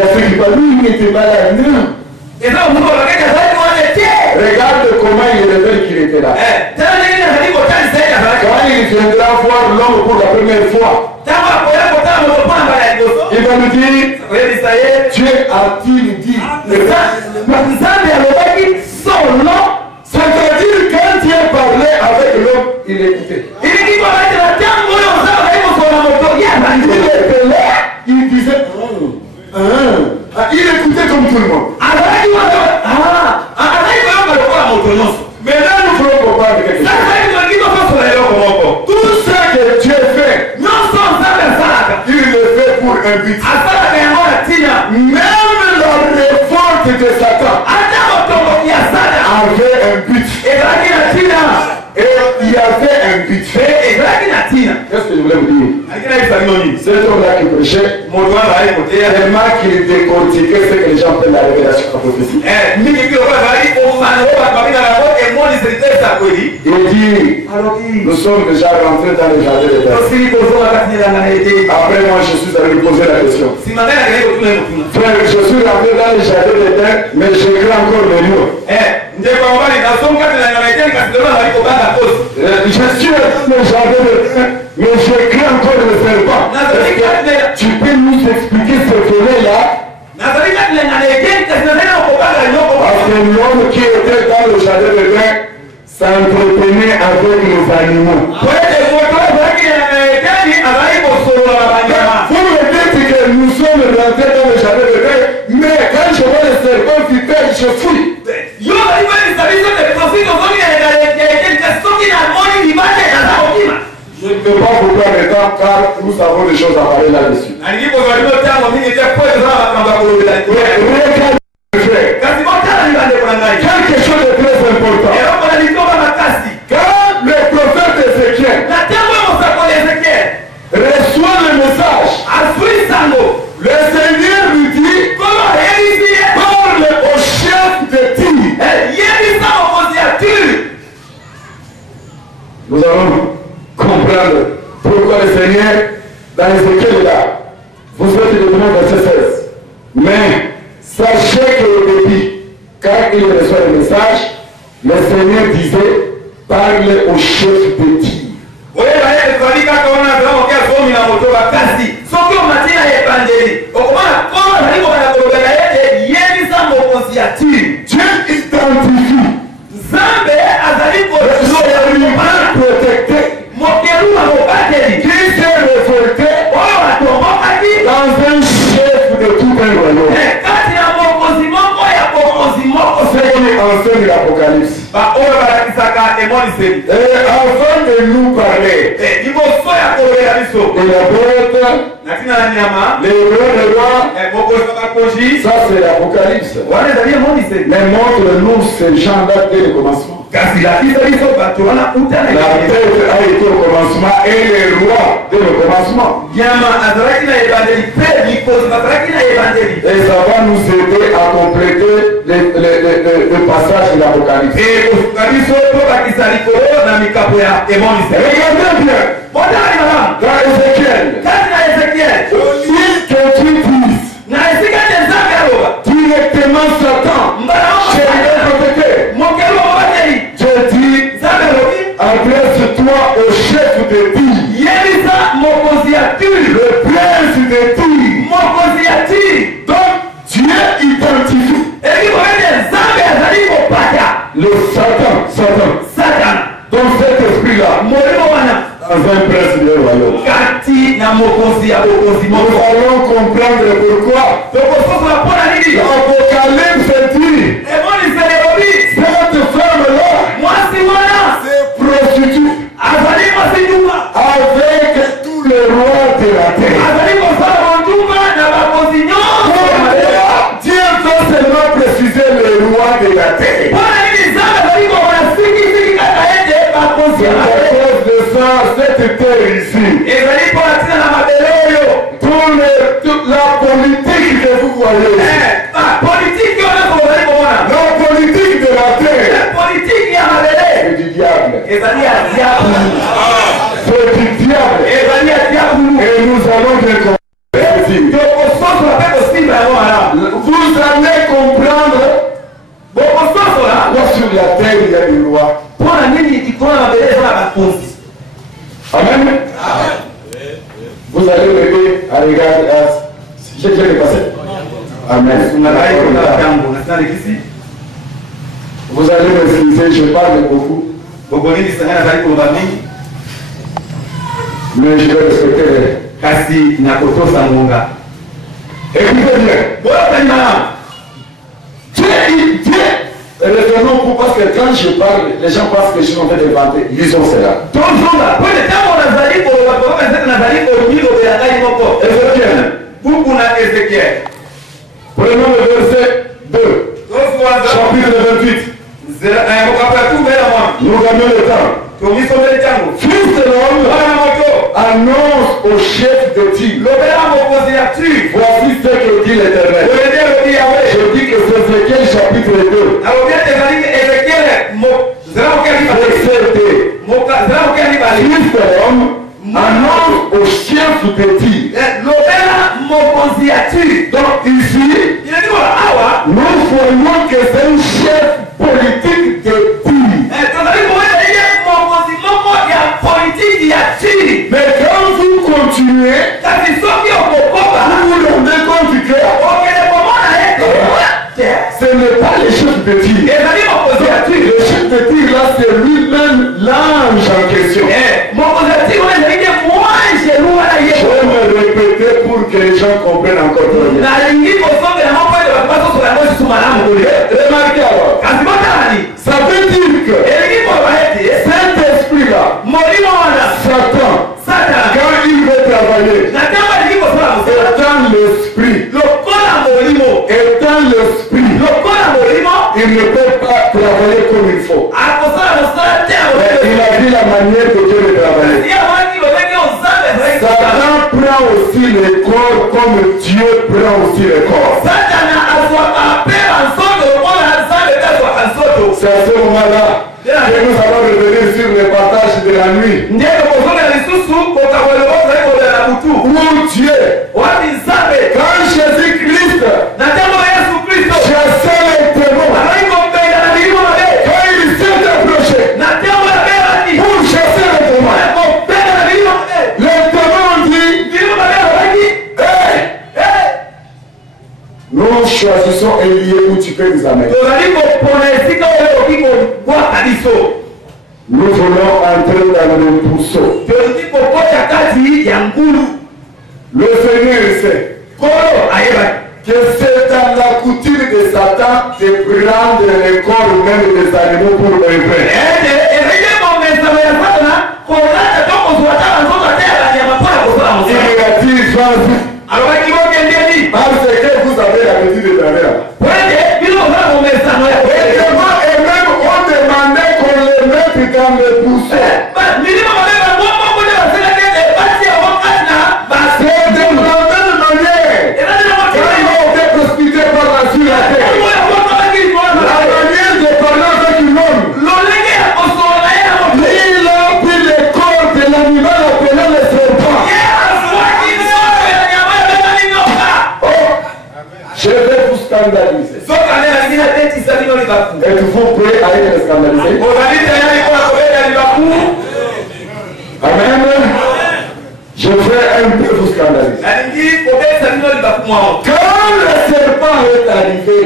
a ceux qui parlent, lui il n'était pas là. Non. Regarde comment il révèle qu'il était là. Quand il viendra voir l'homme pour la première fois, il va lui dire, Dieu a-t-il dit c'est-à-dire quand Dieu parlait avec l'homme, il écoutait. Il était là, il disait il écoutait comme tout le monde. Mais là nous voulons comprendre quelque chose. Tout ce que Dieu fait, il le fait pour un but. Même la révolte de Satan avait un but. Et il y avait un but. Qu'est-ce que je voulais vous dire? Cet homme-là qui prêchait, tellement qu'il décortiquait ce que les gens appellent la révélation prophétique. Il dit, nous sommes déjà rentrés dans le jardin de Dieu. Après moi, je suis allé lui poser la question. Frère, je suis rentré dans le jardin de Dieu, mais j'écris encore le lion. Je suis dans le jardin de Dieu, mais j'écris encore le serpent. Tu peux nous expliquer ce volet-là? Parce que l'homme qui était dans le jardin de Dieu s'entretenait avec les animaux. Vous me dites que nous sommes rentrés dans le jardin de Dieu, mais quand je vois le serpent qui pèse, je fuis. Je ne peux pas vous prendre le temps car nous avons des choses à parler là-dessus. Quelque chose de très important. Quand le prophète Ézéchiel reçoit le message, le Seigneur lui dit, parle au chef de Tyr. Nous allons comprendre pourquoi le Seigneur, dans Ézéchiel est là. Vous souhaitez le demande verset 16. Mais sachez que au début, quand il reçoit le message, le Seigneur disait, parle au chef de Tyr. Dieu identifie protecté qui s'est révolté dans un chef de tout un royaume. C'est qui enseigne l'Apocalypse. Et avant de nous parler de la bête, Les rois, ça c'est l'Apocalypse. Mais montre-nous ces gens-là dès le commencement. La terre a été au commencement et les rois dès le commencement. Et ça va nous aider à compléter le passage de l'Apocalypse. Regardez bien. Dans Ézéchiel, il que tu dises directement Satan, je dis, adresse-toi au chef de Tyr, le prince de Tyr. Donc Dieu identifie le Satan. Donc cet esprit-là, dans un prince de royaume. Nous allons comprendre pourquoi l'Apocalypse dit cette femme-là se prostitue avec tous les rois de la terre. Dieu veut seulement préciser les rois de la terre. C'est à cause de ça, cette terre ici, toute la politique que vous voyez, la politique de la terre, c'est du diable. C'est du diable. Et nous allons bien comprendre. Vous allez comprendre. Là sur la terre, il y a des lois. Amen. Vous allez m'aider à regarder. J'ai dépassé. Amen. Vous allez m'excuser, je parle beaucoup. Mais je vais respecter. Écoutez bien. Revenons pour parce que quand je parle, les gens pensent que je suis en train d'inventer. Lisons cela. Ézéchiel. Prenons le verset 2. Chapitre 28. Nous gagnons le temps. Fils de l'homme, annonce au chef de Tyr. Voici ce que dit l'Éternel. Je dis que c'est Ézéchiel chapitre 2. Verset 2. Fils de l'homme, annonce au chef de Tyr. Donc ici, nous voyons que c'est un chef politique de Tyr. Mais quand vous continuez, vous vous rendez compte que ce n'est pas le chef de Tyr. Le chef de Tyr là, c'est lui-même l'ange en question. Je vais me répéter pour que les gens comprennent encore trop bien. Remarquez alors. Ça veut dire que cet esprit-là, Satan, quand il veut travailler, étant l'esprit, il ne peut pas travailler comme il faut. Il a dit la manière de Dieu de travailler. Satan prend aussi le corps comme Dieu prend aussi le corps. C'est à ce moment-là que nous allons revenir sur le partage de la nuit. Où Dieu, quand Jésus-Christ chassait les démons, quand il s'est approché pour chasser les démons, les démons ont dit, nous choisissons un lieu où tu peux nous amener. Nous voulons entrer dans le trousseau. Le Seigneur sait que c'est dans la coutume de Satan de prendre les corps même des animaux pour le pain. Il a dit Jean 0,1 Et même on demandait qu'on les mette dans le buisson. C'est de la même manière. Quand ils ont été précipités par la sur la terre. La manière de parler avec l'homme. Il a pris le corps de l'animal appelé le serpent. Oh, je vais vous scandaliser. Êtes-vous prêts à être scandalisé? Amen. Je vais un peu vous scandaliser. Quand le serpent est arrivé,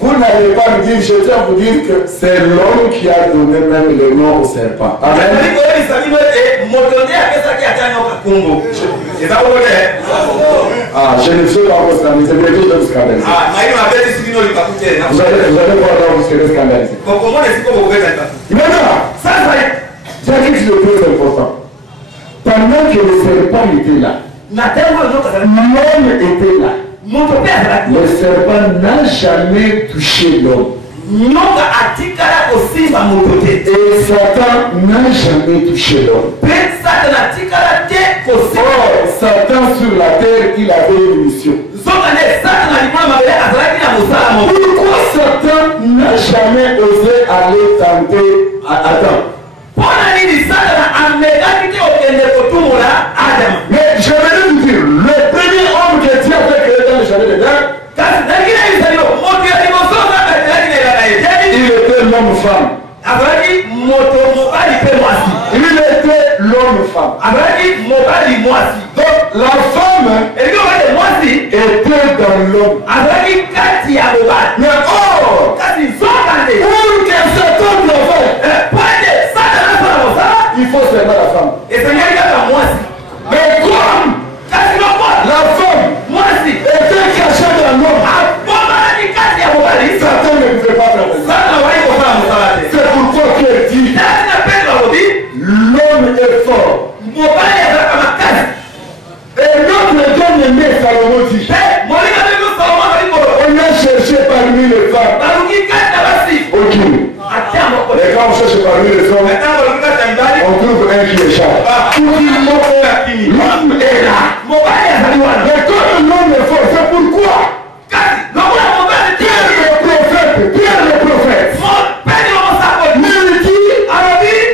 vous n'allez pas me dire, je tiens à vous dire que c'est l'homme qui a donné même le nom au serpent. Amen. Ah, je ne sais pas vous scandaliser, mais je vais vous scandaliser. Vous allez voir là où vous serez scandalisé. Maintenant, c'est quelque chose de très important. Pendant que le serpent était là, l'homme était là. Le serpent n'a jamais touché l'homme. Et Satan n'a jamais touché l'homme. Or, Satan sur la terre, il avait une mission. Pourquoi Satan n'a jamais osé aller tenter Adam? Mais je vais vous dire, le premier homme que Dieu a fait créer dans le jardin d'Éden, il était l'homme-femme. Il était l'homme-femme. Donc la femme était dans l'homme. Mais or, pour que cet homme le fasse, il faut seulement la femme. Mais comme la femme était cachée dans l'homme, Satan ne pouvait pas travailler. C'est pourquoi Dieu dit l'homme est fort. Et notre bien-aimé Salomon dit on a cherché parmi les femmes. Ok. Et quand on cherche parmi les hommes, on trouve un qui échappe. L'homme est là. Mais comme l'homme est fort, c'est pourquoi Pierre le prophète, il dit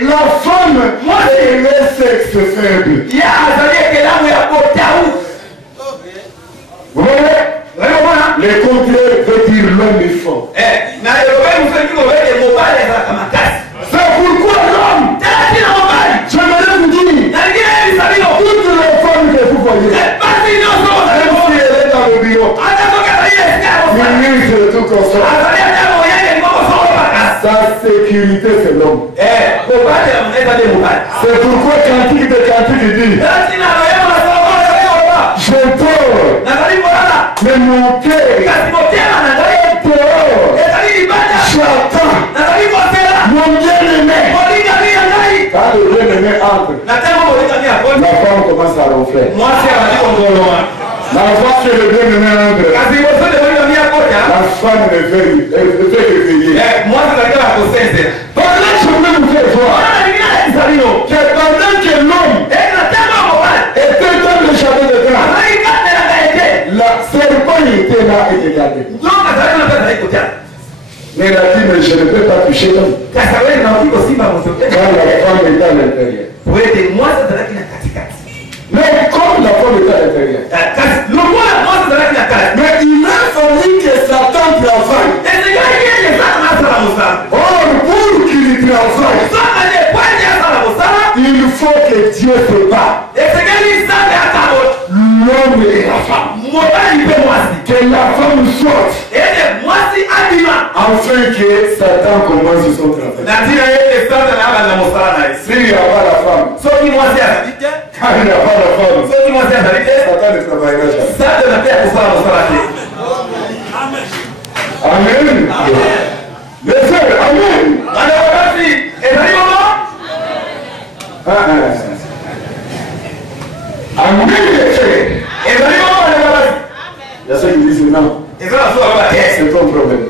la femme est le sexe faible. Vous voyez? Le contraire veut dire l'homme est fort. C'est pourquoi l'homme, j'aimerais vous dire, toutes les femmes que vous voyez, même si elle est dans le bureau, ministre de tout consort, sa sécurité c'est l'homme. C'est pourquoi Cantique de Cantique dit, je dors, mais mon cœur est dehors. J'attends mon bien-aimé. Quand le bien-aimé entre, la femme commence à ronfler. La fois que le bien-aimé entre, la femme ne fait que veiller. Pendant que je vais vous faire voir que pendant que l'homme était dans le jardin de Grâce, la serpent était là et regardait. Mais il a dit, mais je ne peux pas toucher l'homme. Quand la femme est à l'intérieur. Mais comme la femme est à l'intérieur. Mais il a fallu que Satan travaille. Or, pour qu'il travaille, il faut que Dieu se batte. L'homme et la femme. Que la femme sorte. Afin que Satan commence son travail. S'il n'y a pas la femme, quand il n'y a pas la femme, Satan ne travaillera jamais. Amen. Les sœurs, amen. Amen. Il y a ceux qui ils disent non. C'est ton problème.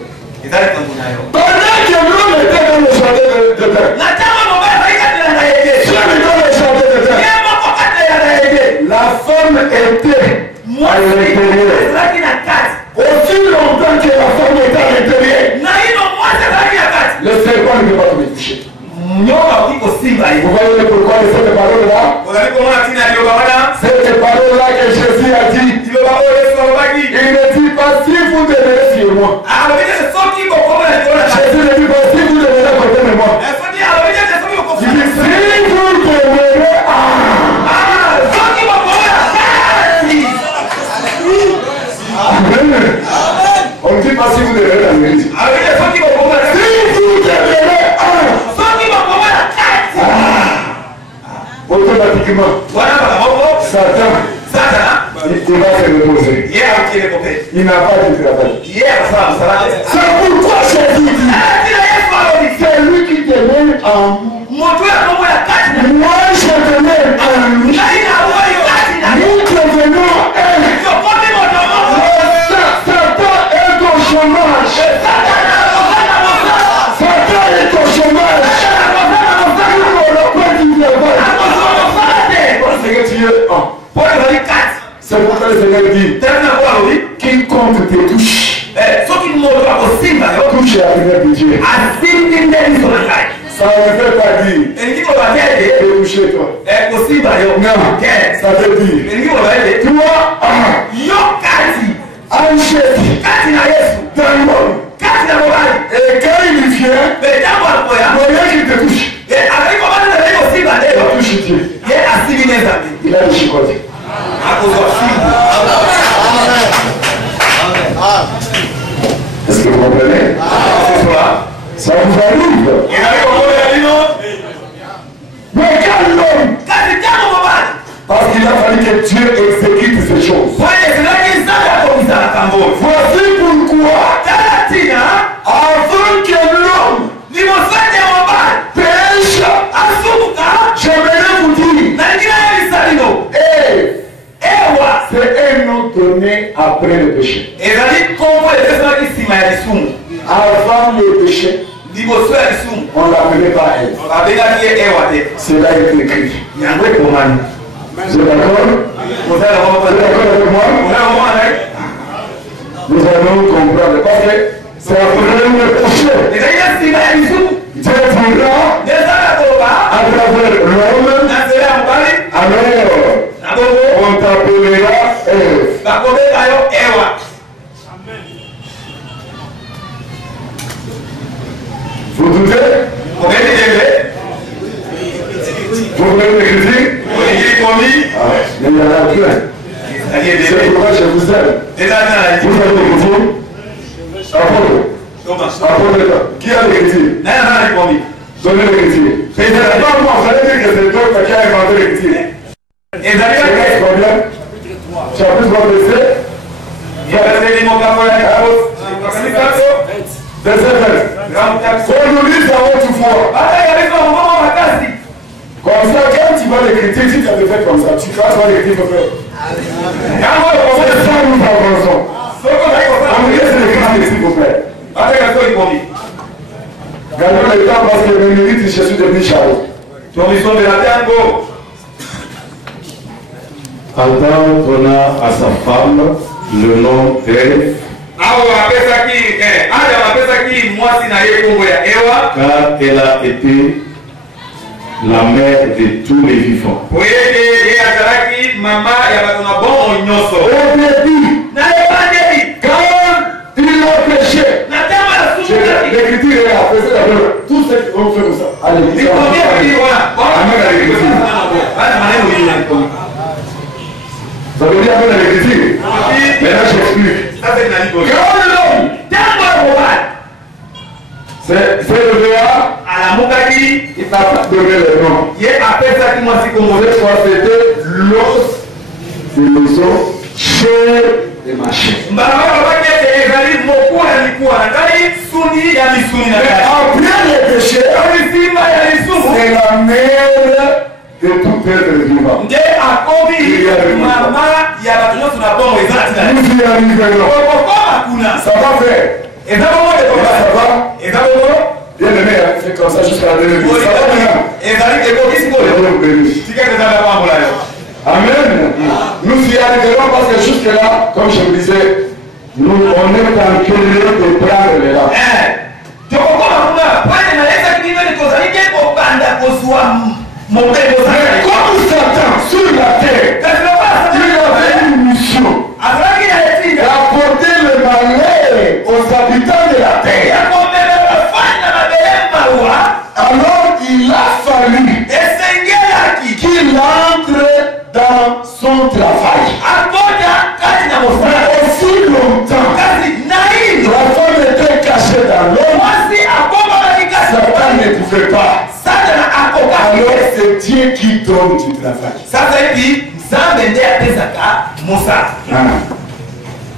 Pendant que l'homme était dans le jardin de terre. La femme était à l'intérieur. Aussi longtemps que la femme était à l'intérieur, le serpent ne peut pas te toucher. Vous voyez pourquoi de cette parole-là? Cette parole-là que Jésus a dit, il ne dit pas si vous demeurez sur moi. Jésus ne dit pas si vous demeurez à côté de moi. Il dit si vous demeurez à... Amen. On ne dit pas si vous demeurez dans l'église. Si vous demeurez à... Automatiquement, Satan, il va se reposer. Il n'a pas de travail. C'est pourquoi Jésus dit, c'est lui qui te met en moi. Moi je te mets en lui. Nous devenons un. Satan est au chômage. Satan est au chômage. C'est pourquoi le Seigneur dit, quiconque te touche, touche la lumière de Dieu. Ça ne veut pas dire de toucher toi. Non, ça veut dire toi, achète dans le monde. Et quand il vient, moyen qu'il te touche, il touche Dieu. Il a le chicoté. Est-ce que vous comprenez? Ça vous arrive? Mais quel homme? Parce qu'il a fallu que Dieu exécute ces choses. Voici pourquoi, avant que l'homme pêche, j'aimerais vous dire, c'est un nom donné après le péché. Avant le péché, on l'appelait pas Ève. Cela est écrit. Vous êtes d'accord? Vous êtes d'accord avec moi? Nous allons comprendre parce que c'est après le péché. Dieu dira à travers l'homme, alors on t'appellera Ève. Vous doutez? Vous voulez l'écrire? Mais il y en a plein. C'est pourquoi je vous aime. Vous avez l'écriture? Apôtre. Qui a l'écriture? Donnez l'écriture. C'est pas moi, vous allez dire que c'est toi qui a inventé l'écriture. Combien? Chapitre 3, verset. Verset 20. Qu'on nous dise à haute voix. Comme ça, quand tu vas l'écriture, si tu as fait comme ça, tu vas l'écriture comme ça. C'est ça nous avançons. On laisse l'écriture s'il vous plaît. Gagnons le temps parce que le mérite de Jésus de Michel. Adam donna à sa femme le nom d'Ève, car elle a été la mère de tous les vivants. Au début, quand il a péché, l'écriture est là, tout ce qu'on fait comme ça. Allez, ça veut dire avec l'écriture. Mais là, j'explique. Quand l'homme, c'est levé à la Moukaki, il t'a pas donné le nom. Cette fois, c'était l'os de l'oiseau, chair et ma chair. Mais après le péché, c'est la mère de tout être vivant. Il y a le ya bato nyonso na bongo eza na ntina Nous y arriverons. okokoma kuna Ça va faire. eza bongo Ça ekoka va. eza bongo Bien aimé, hein, c'est comme ça jusqu'à la dernière minute. Ça va maintenant. ezali ekoki sikoyo Dieu nous bénisse. tika eza na pambola yo Amen. Nous y arriverons parce que jusque-là, comme je vous disais, on est en train de prendre les lampes. tokokoma kuna pwene nalesaki bino ete tozali te kobanda kozwa mobembo Mais comme Satan sur la terre, kasi il lokola avait une mission azalaki na etinga d'apporter le malheur aux habitants de la terre. ya komemela bafani na mabele mawa Alors il a fallu esengelaki qu'il entre dans son travail. akonya kati na mosala Mais aussi longtemps, kasi naino la femme était cachée dans l'homme, mwasi akomamaki kasi Satan ne pouvait pas. satana akokaki Alors c'est Dieu qui donne du travail. sasa hivi nzambe nde apesaka mosala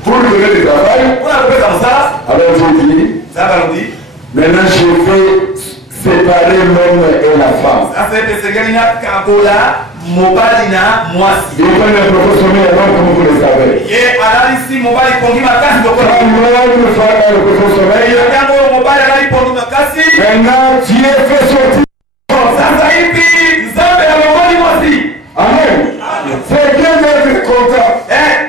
Pour lui donner du travail, mpona kopesa mosala alors je dis, nzambe alobi maintenant je vais séparer l'homme et la femme. sasa hivi esengeli nakabola mobali na mwasi Il prend un professionnel alors comme vous le savez. ye alalisi mobali pongi makasi Quand lokola l'homme fait le professionnel, ntango oyo mobali alali pongi makasi maintenant Dieu fait sortir. sasa hivi nzambe alongoli mwasi Amen. C'est bien d'être content.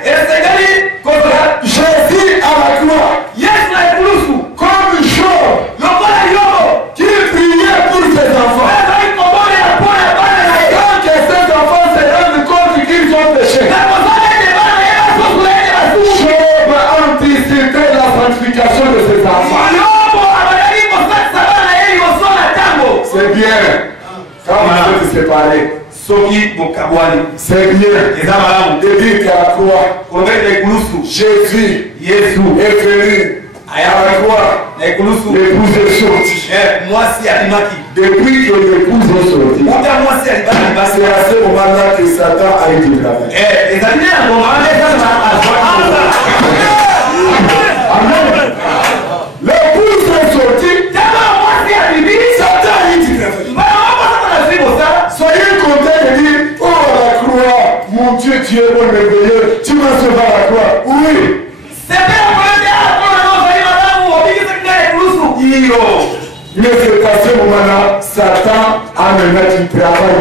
esengeli kozola Jésus à la croix, yesu na ekulusu comme Job, lokola yobo qui priait pour ses enfants. ezali kobolela mpona bana na ye Quand que ces enfants se rendent compte qu'ils ont péché, na kozala ete bana na ye basosula ete basumu Job a anticipé la sanctification de ses enfants. yobo abandaki kosakisa bana na ye liboso na ntango C'est bien. Quand vous êtes séparés, soki bokabwani c'est bien eza malamu de dire qu'à la croix, kobeta ekulusu Jésus yesu est venu à la croix. na ekulusu L'épouse est sortie. mwasi alimaki Depuis que l'épouse est sortie, uta mwasi alibaki basi c'est à ce moment-là que Satan a eu du travail. ezali nde yango mama Amen. L'épouse est sortie, ntango mwasi alibi Satan a eu du travail. mbala mokosaka na zwi mosala Soyez contents de dire, oh à la croix, mon Dieu, tu es bon merveilleux, tu m'as sauvé à la croix. Oui, sepela kolete akona nozali malamu obikisaki ngai ekulusu iyo mais c'est à ce moment-là, Satan a maintenant du travail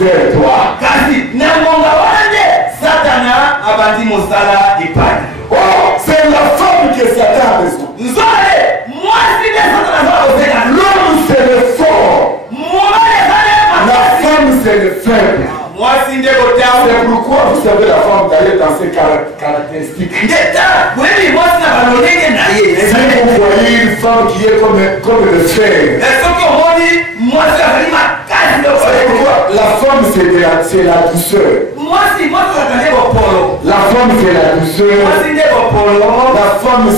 vers toi. kasi na ngonga wana nde satana abandi mosala epai Oh, c'est la femme que Satan a besoin. nzole mwasi nde satana azala kosenga L'homme, c'est le fort. mobali ezali La makasi femme, c'est le faible. mwasi nde kotamu C'est pourquoi vous savez la femme d'aller dans ses caractéristiques. ndeta kweli mwasi na balolenge na ye Si vous voyez une femme qui est comme le fer, soki omoni mwasi azali makasi c'est lokole pourquoi la femme c'est la douceur. mwasi azalaka nde bopolo La femme c'est la douceur. mwasi nde bopolo La femme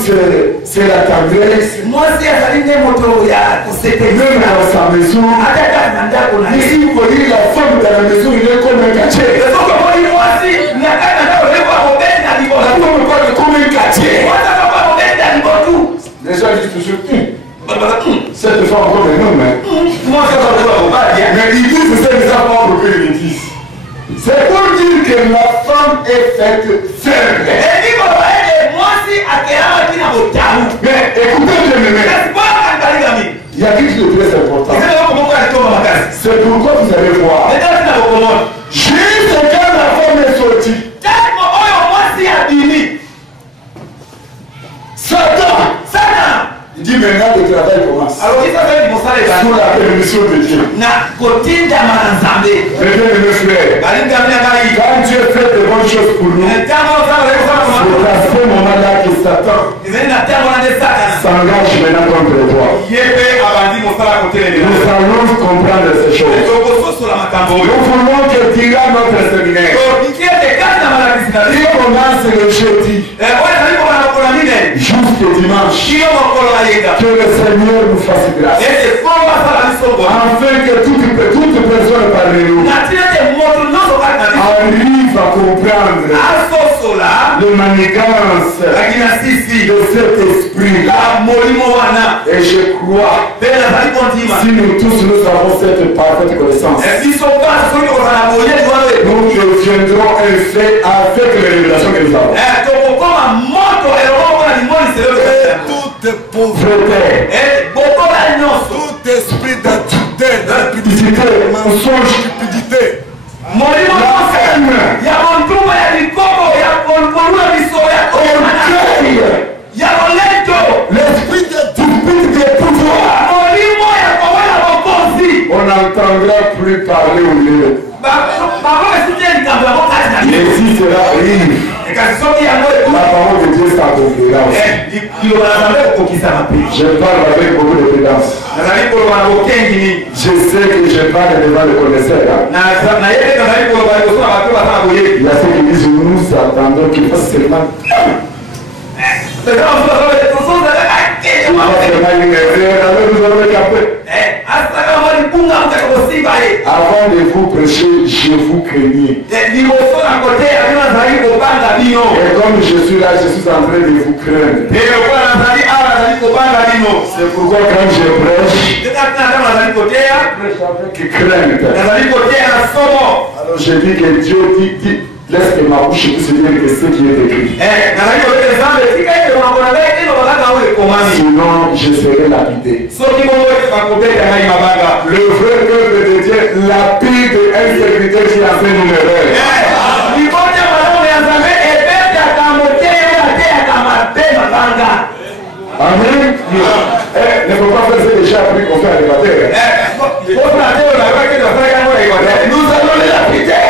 c'est la tendresse. mwasi azali nde moto ya kosepeli Même dans sa maison. ata kati na ndako na Mais ye si vous voyez la femme dans la maison, il est comme un quartier. soki omoni mwasi na kati na ndako lekwa kobeli na La libotu femme parle comme un quartier. mwasi akakwa kobeli na libotu Les gens disent toujours, cette femme comme un homme. Hein. mwasi akakwa kobali Mais ils disent c'est les enfants pour que ils disent. C'est pour dire que la femme est faite faible. ekikoba ete mwasi akelamaki na botamu Mais écoutez bien mes kasi bwana kangalikami il y a quelque chose de très important. ezali eloko moko ya litomba makasi C'est pourquoi vous allez voir. etasi na bokomona Juste quand la femme est sortie, tango oyo mwasi abimi Satan, sana il dit maintenant le travail commence. aloki sasa hivi mosala ebali Sous la permission de Dieu. na kotindama na nzambe Mes bien-aimés frères, balingami na ngai quand Dieu fait de bonnes choses pour nous, ntango osala kosala c'est koma à ce moment-là que Satan ezali na ntango na nde satana s'engage maintenant contre toi. ye mpe abandi mosala kotelemela Nous allons comprendre ces choses. tokososola makambo oyo Nous voulons que dira notre séminaire. toliki ete kati na malakisi na Il biso commence le jeudi oyo ezali kobana mokolo minene jusqu'au dimanche. kino mokolo nayenga Que le Seigneur nous fasse grâce. ete fongo asala biso boye Afin que toute personne parmi nous na tina ete moto nyonso kati na biso arrive à comprendre asosola le manigance akina sisi de cet esprit-là. la molimo wana Et je crois, mpe nazali kondima si nous tous nous avons cette parfaite connaissance, biso kaka soki okozala boye liwano nous deviendrons un fait avec les révélations que nous avons. Et toute pauvreté, tout esprit d'impunité, mensonge, cupidité, l'esprit de dispute des pouvoirs. On n'entendra plus parler au lieu. Et si cela arrive, la parole de Dieu s'accomplira aussi. Je parle avec beaucoup de prudence. Je sais que je parle devant le connaisseur. Il y a ceux qui disent nous attendons qu'il fasse seulement. Avant de vous prêcher, je vous craignais. Et comme je suis là, je suis en train de vous craindre. C'est pourquoi quand je prêche avec crainte. Alors je dis que Dieu dit, laisse que ma bouche puisse dire que ce qui est écrit. Sinon, je serai lapidé. Le vrai peuple de Dieu lapide un serviteur qui a fait une erreur. Amen. Ne faut pas faire ce que j'ai appris qu'on fait à l'équateur. Nous allons les lapider.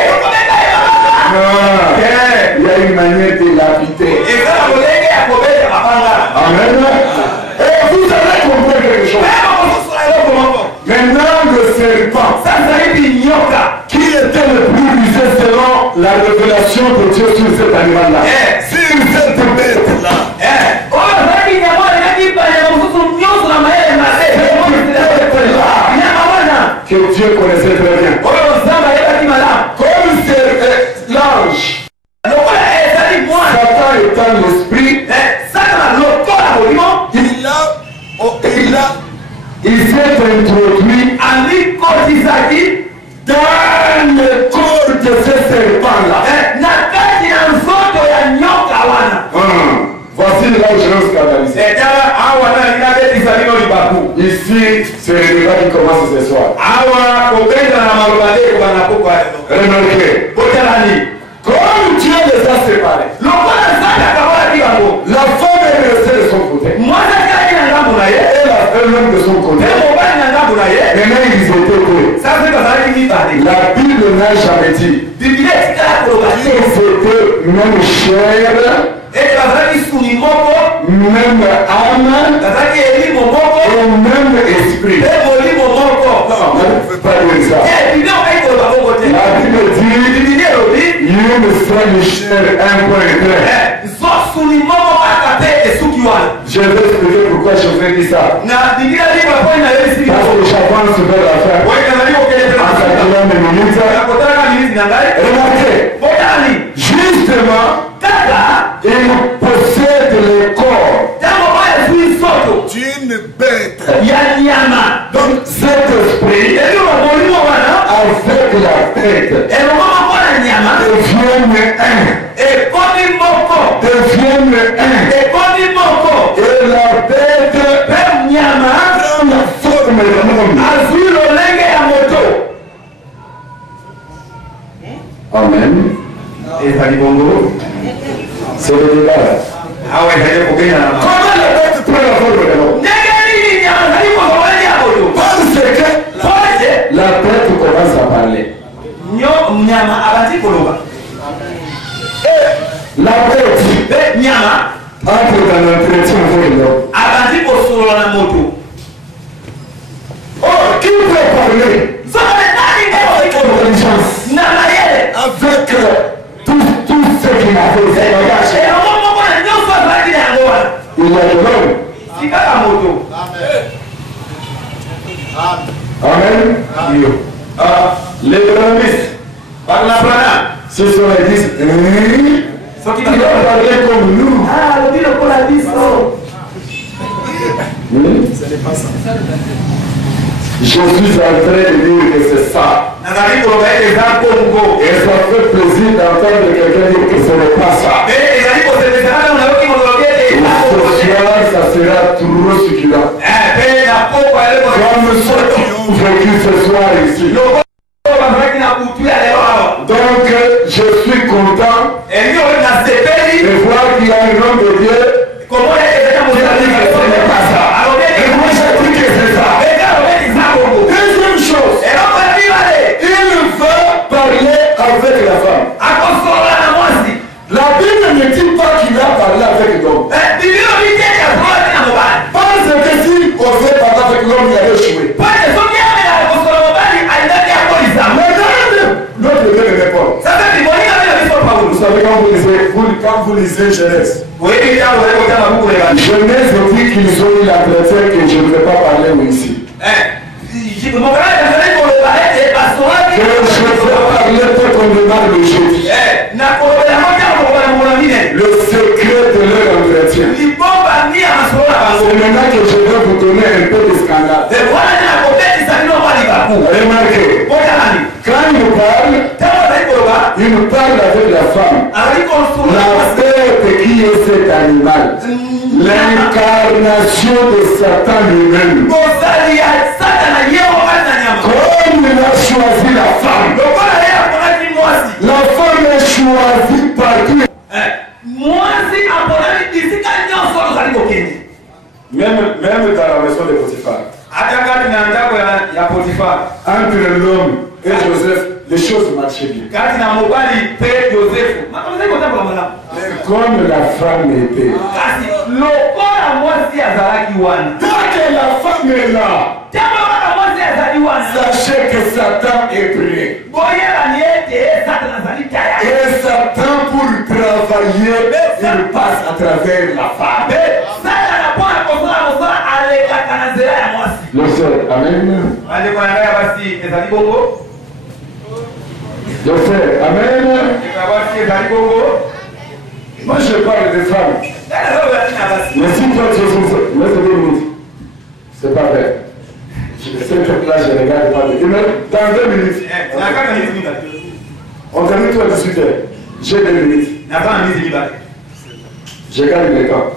Il y a une manière de lapider. Amen. Et vous allez comprendre quelque chose. Maintenant, le serpent, qui était le plus rusé selon la révélation de Dieu sur cet animal-là, sur cette bête-là, que Dieu connaissait très bien. Comme c'est l'ange, Satan étant l'esprit, il s'est introduit dans le corps de ce serpent-là. Voici là où je vais scandaliser. Ici, c'est le débat qui commence ce soir. Remarquez, comme Dieu les a séparés, la femme est restée de son côté et l'homme de son côté. Maintenant, ils étaient deux. La Bible n'a jamais dit qu'ils étaient même chair, même âme et même esprit. Non, on ne peut pas dire ça. La Bible dit une seule chair, un point et trait. Je vais expliquer pourquoi je vous ai dit ça. Parce que j'avance vers la fin. Remarquez, justement, il possède le corps d'une bête. Donc cet esprit avec la tête deviennent un. Deviennent un. Et la bête prend la forme de l'homme. Amen. C'est le débat. Comment la bête prend la forme de l'homme? Parce que la bête commence à parler. La bête entre dans l'entretien avec l'homme. Oh, qui peut parler avec intelligence, avec tout ce qu'il a fait, ses bagages? Il y a de l'homme. Amen. Les bramistes, ce sont les 10. Ils doivent parler comme nous. Ce n'est pas ça. Je suis en train de dire que c'est ça. Et ça fait plaisir d'entendre quelqu'un dire que ce n'est pas ça. Ce soir, ça sera trop succulent. Comme ceux qui ont vécu ce soir ici. Donc, je suis content de voir qu'il y a un homme de Dieu qui a dit que ce n'est pas ça. Et moi, j'ai dit que c'est ça. Deuxième chose, il veut parler avec la femme. La Bible ne dit pas qu'il a parlé avec l'homme. Parce que si on veut parler avec l'homme, il allait échouer. Notre Dieu me répond. Vous savez, quand vous lisez Genèse, Genèse dit qu'ils ont eu la préfère que je ne vais pas parler ici. Que je vais parler pour qu'on démarre le jeudi. Le secret de leur entretien. C'est maintenant que je vais vous donner un peu de scandale. Remarquez, quand il nous parle avec la femme. La bête qui est cet animal, l'incarnation de Satan lui-même. Comme il a choisi la femme, la femme est choisie par Dieu. Même dans la maison de Potiphar. Entre l'homme et Joseph, les choses marchaient bien. Mais comme la femme était, tant que la femme est là, sachez que Satan est prêt. Et Satan, pour travailler, il passe à travers la femme. Le seul, amen. Le seul, amen. Moi je parle des femmes. Mais si toi tu es sur ça, laisse 2 minutes. C'est pas vrai. Cette là, je regarde pas. Dans 2 minutes. On termine toi à discuter. J'ai 2 minutes. Je gagne le temps.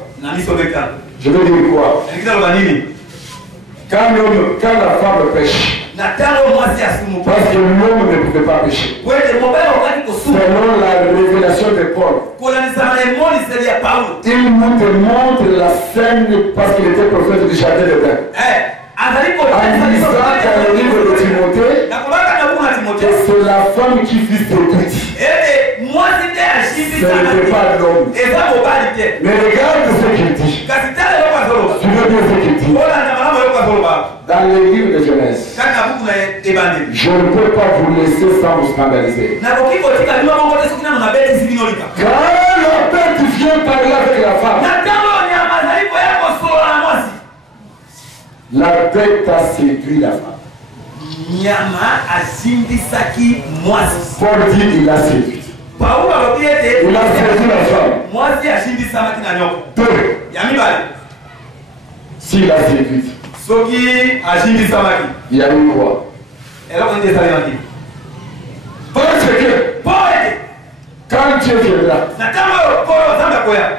Je veux dire quoi? Quand la femme pêche, parce que l'homme ne pouvait pas pécher. Selon la révélation de Paul, il nous montre la scène parce qu'il était prophète du jardin de Éden. En disant dans le livre de Timothée, que c'est la femme qui fut séduite. Ce n'était pas l'homme. Mais regarde ce qu'il dit. Tu veux bien ce qu'il dit. Dans le livre de Genèse, je ne peux pas vous laisser sans vous scandaliser. Quand la bête vient parler avec la femme, la bête a séduit la femme. Paul dit il a séduit. Il a séduit la femme. 2. S'il a séduit, il y a eu quoi? Parce que quand Dieu viendra,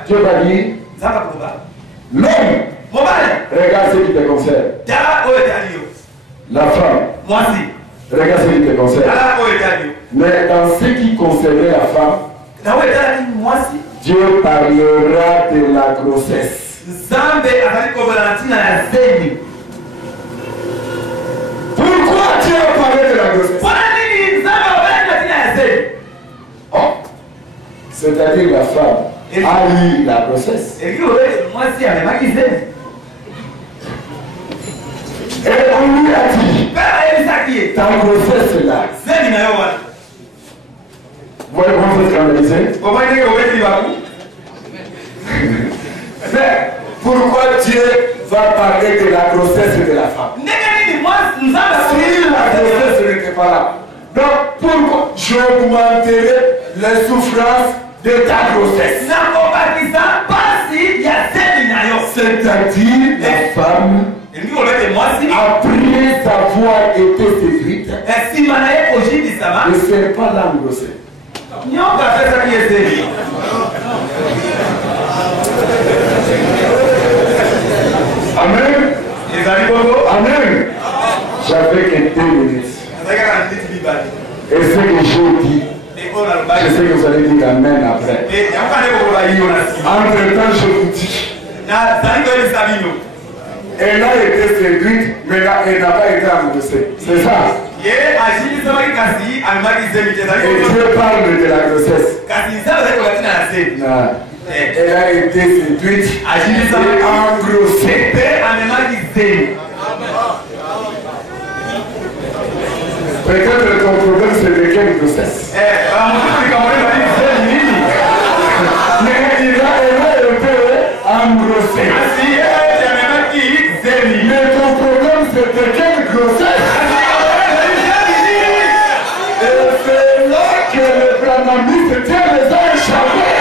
Dieu va dire l'homme, regarde ce qui te concerne. La femme, regarde ce qui te concerne. Mais dans ce qui concernait la femme, Dieu parlera de la grossesse. Pourquoi Dieu a parlé de la grossesse? Oh. C'est-à-dire la femme a eu la grossesse. Et on lui a dit, ta grossesse est là. Vous voyez comment vous scandalisez? Mais pourquoi Dieu va parler de la grossesse de la femme? Si la grossesse n'était pas là. Donc pourquoi j'augmenterai les souffrances de ta grossesse? C'est-à-dire la femme, après sa avoir été séduite, Et si manaye ojidi sama. ne serait pas l'âme grossée. Nyoka pesa kieseri. Amen. Ezali bongo. Amen. J'avais que 2 minutes. Azaka na nditi bibali. Et ce que j'ai dit, je sais que vous allez dire Amen après. Entre-temps, je vous dis, elle a été séduite, mais là, elle n'a pas été amoureuse. C'est ça. Et Dieu parle de la grossesse. Non. Elle a été séduite et engrossée. Peut-être ton problème c'est de quelle grossesse. Mais elle a été engrossée. Mais ton problème c'est de quelle grossesse. Et c'est là que le branamiste tient les ans échappés.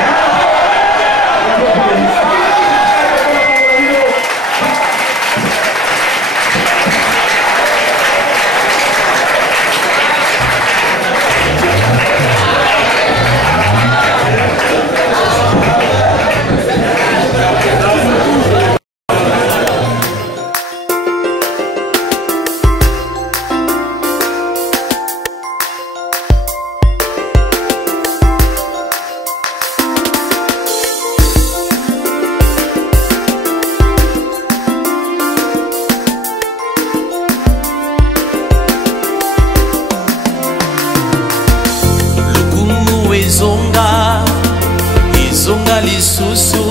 Izonga lisusu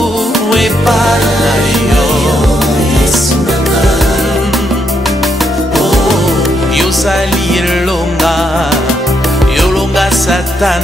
epai na yo yozali elonga yolonga Satan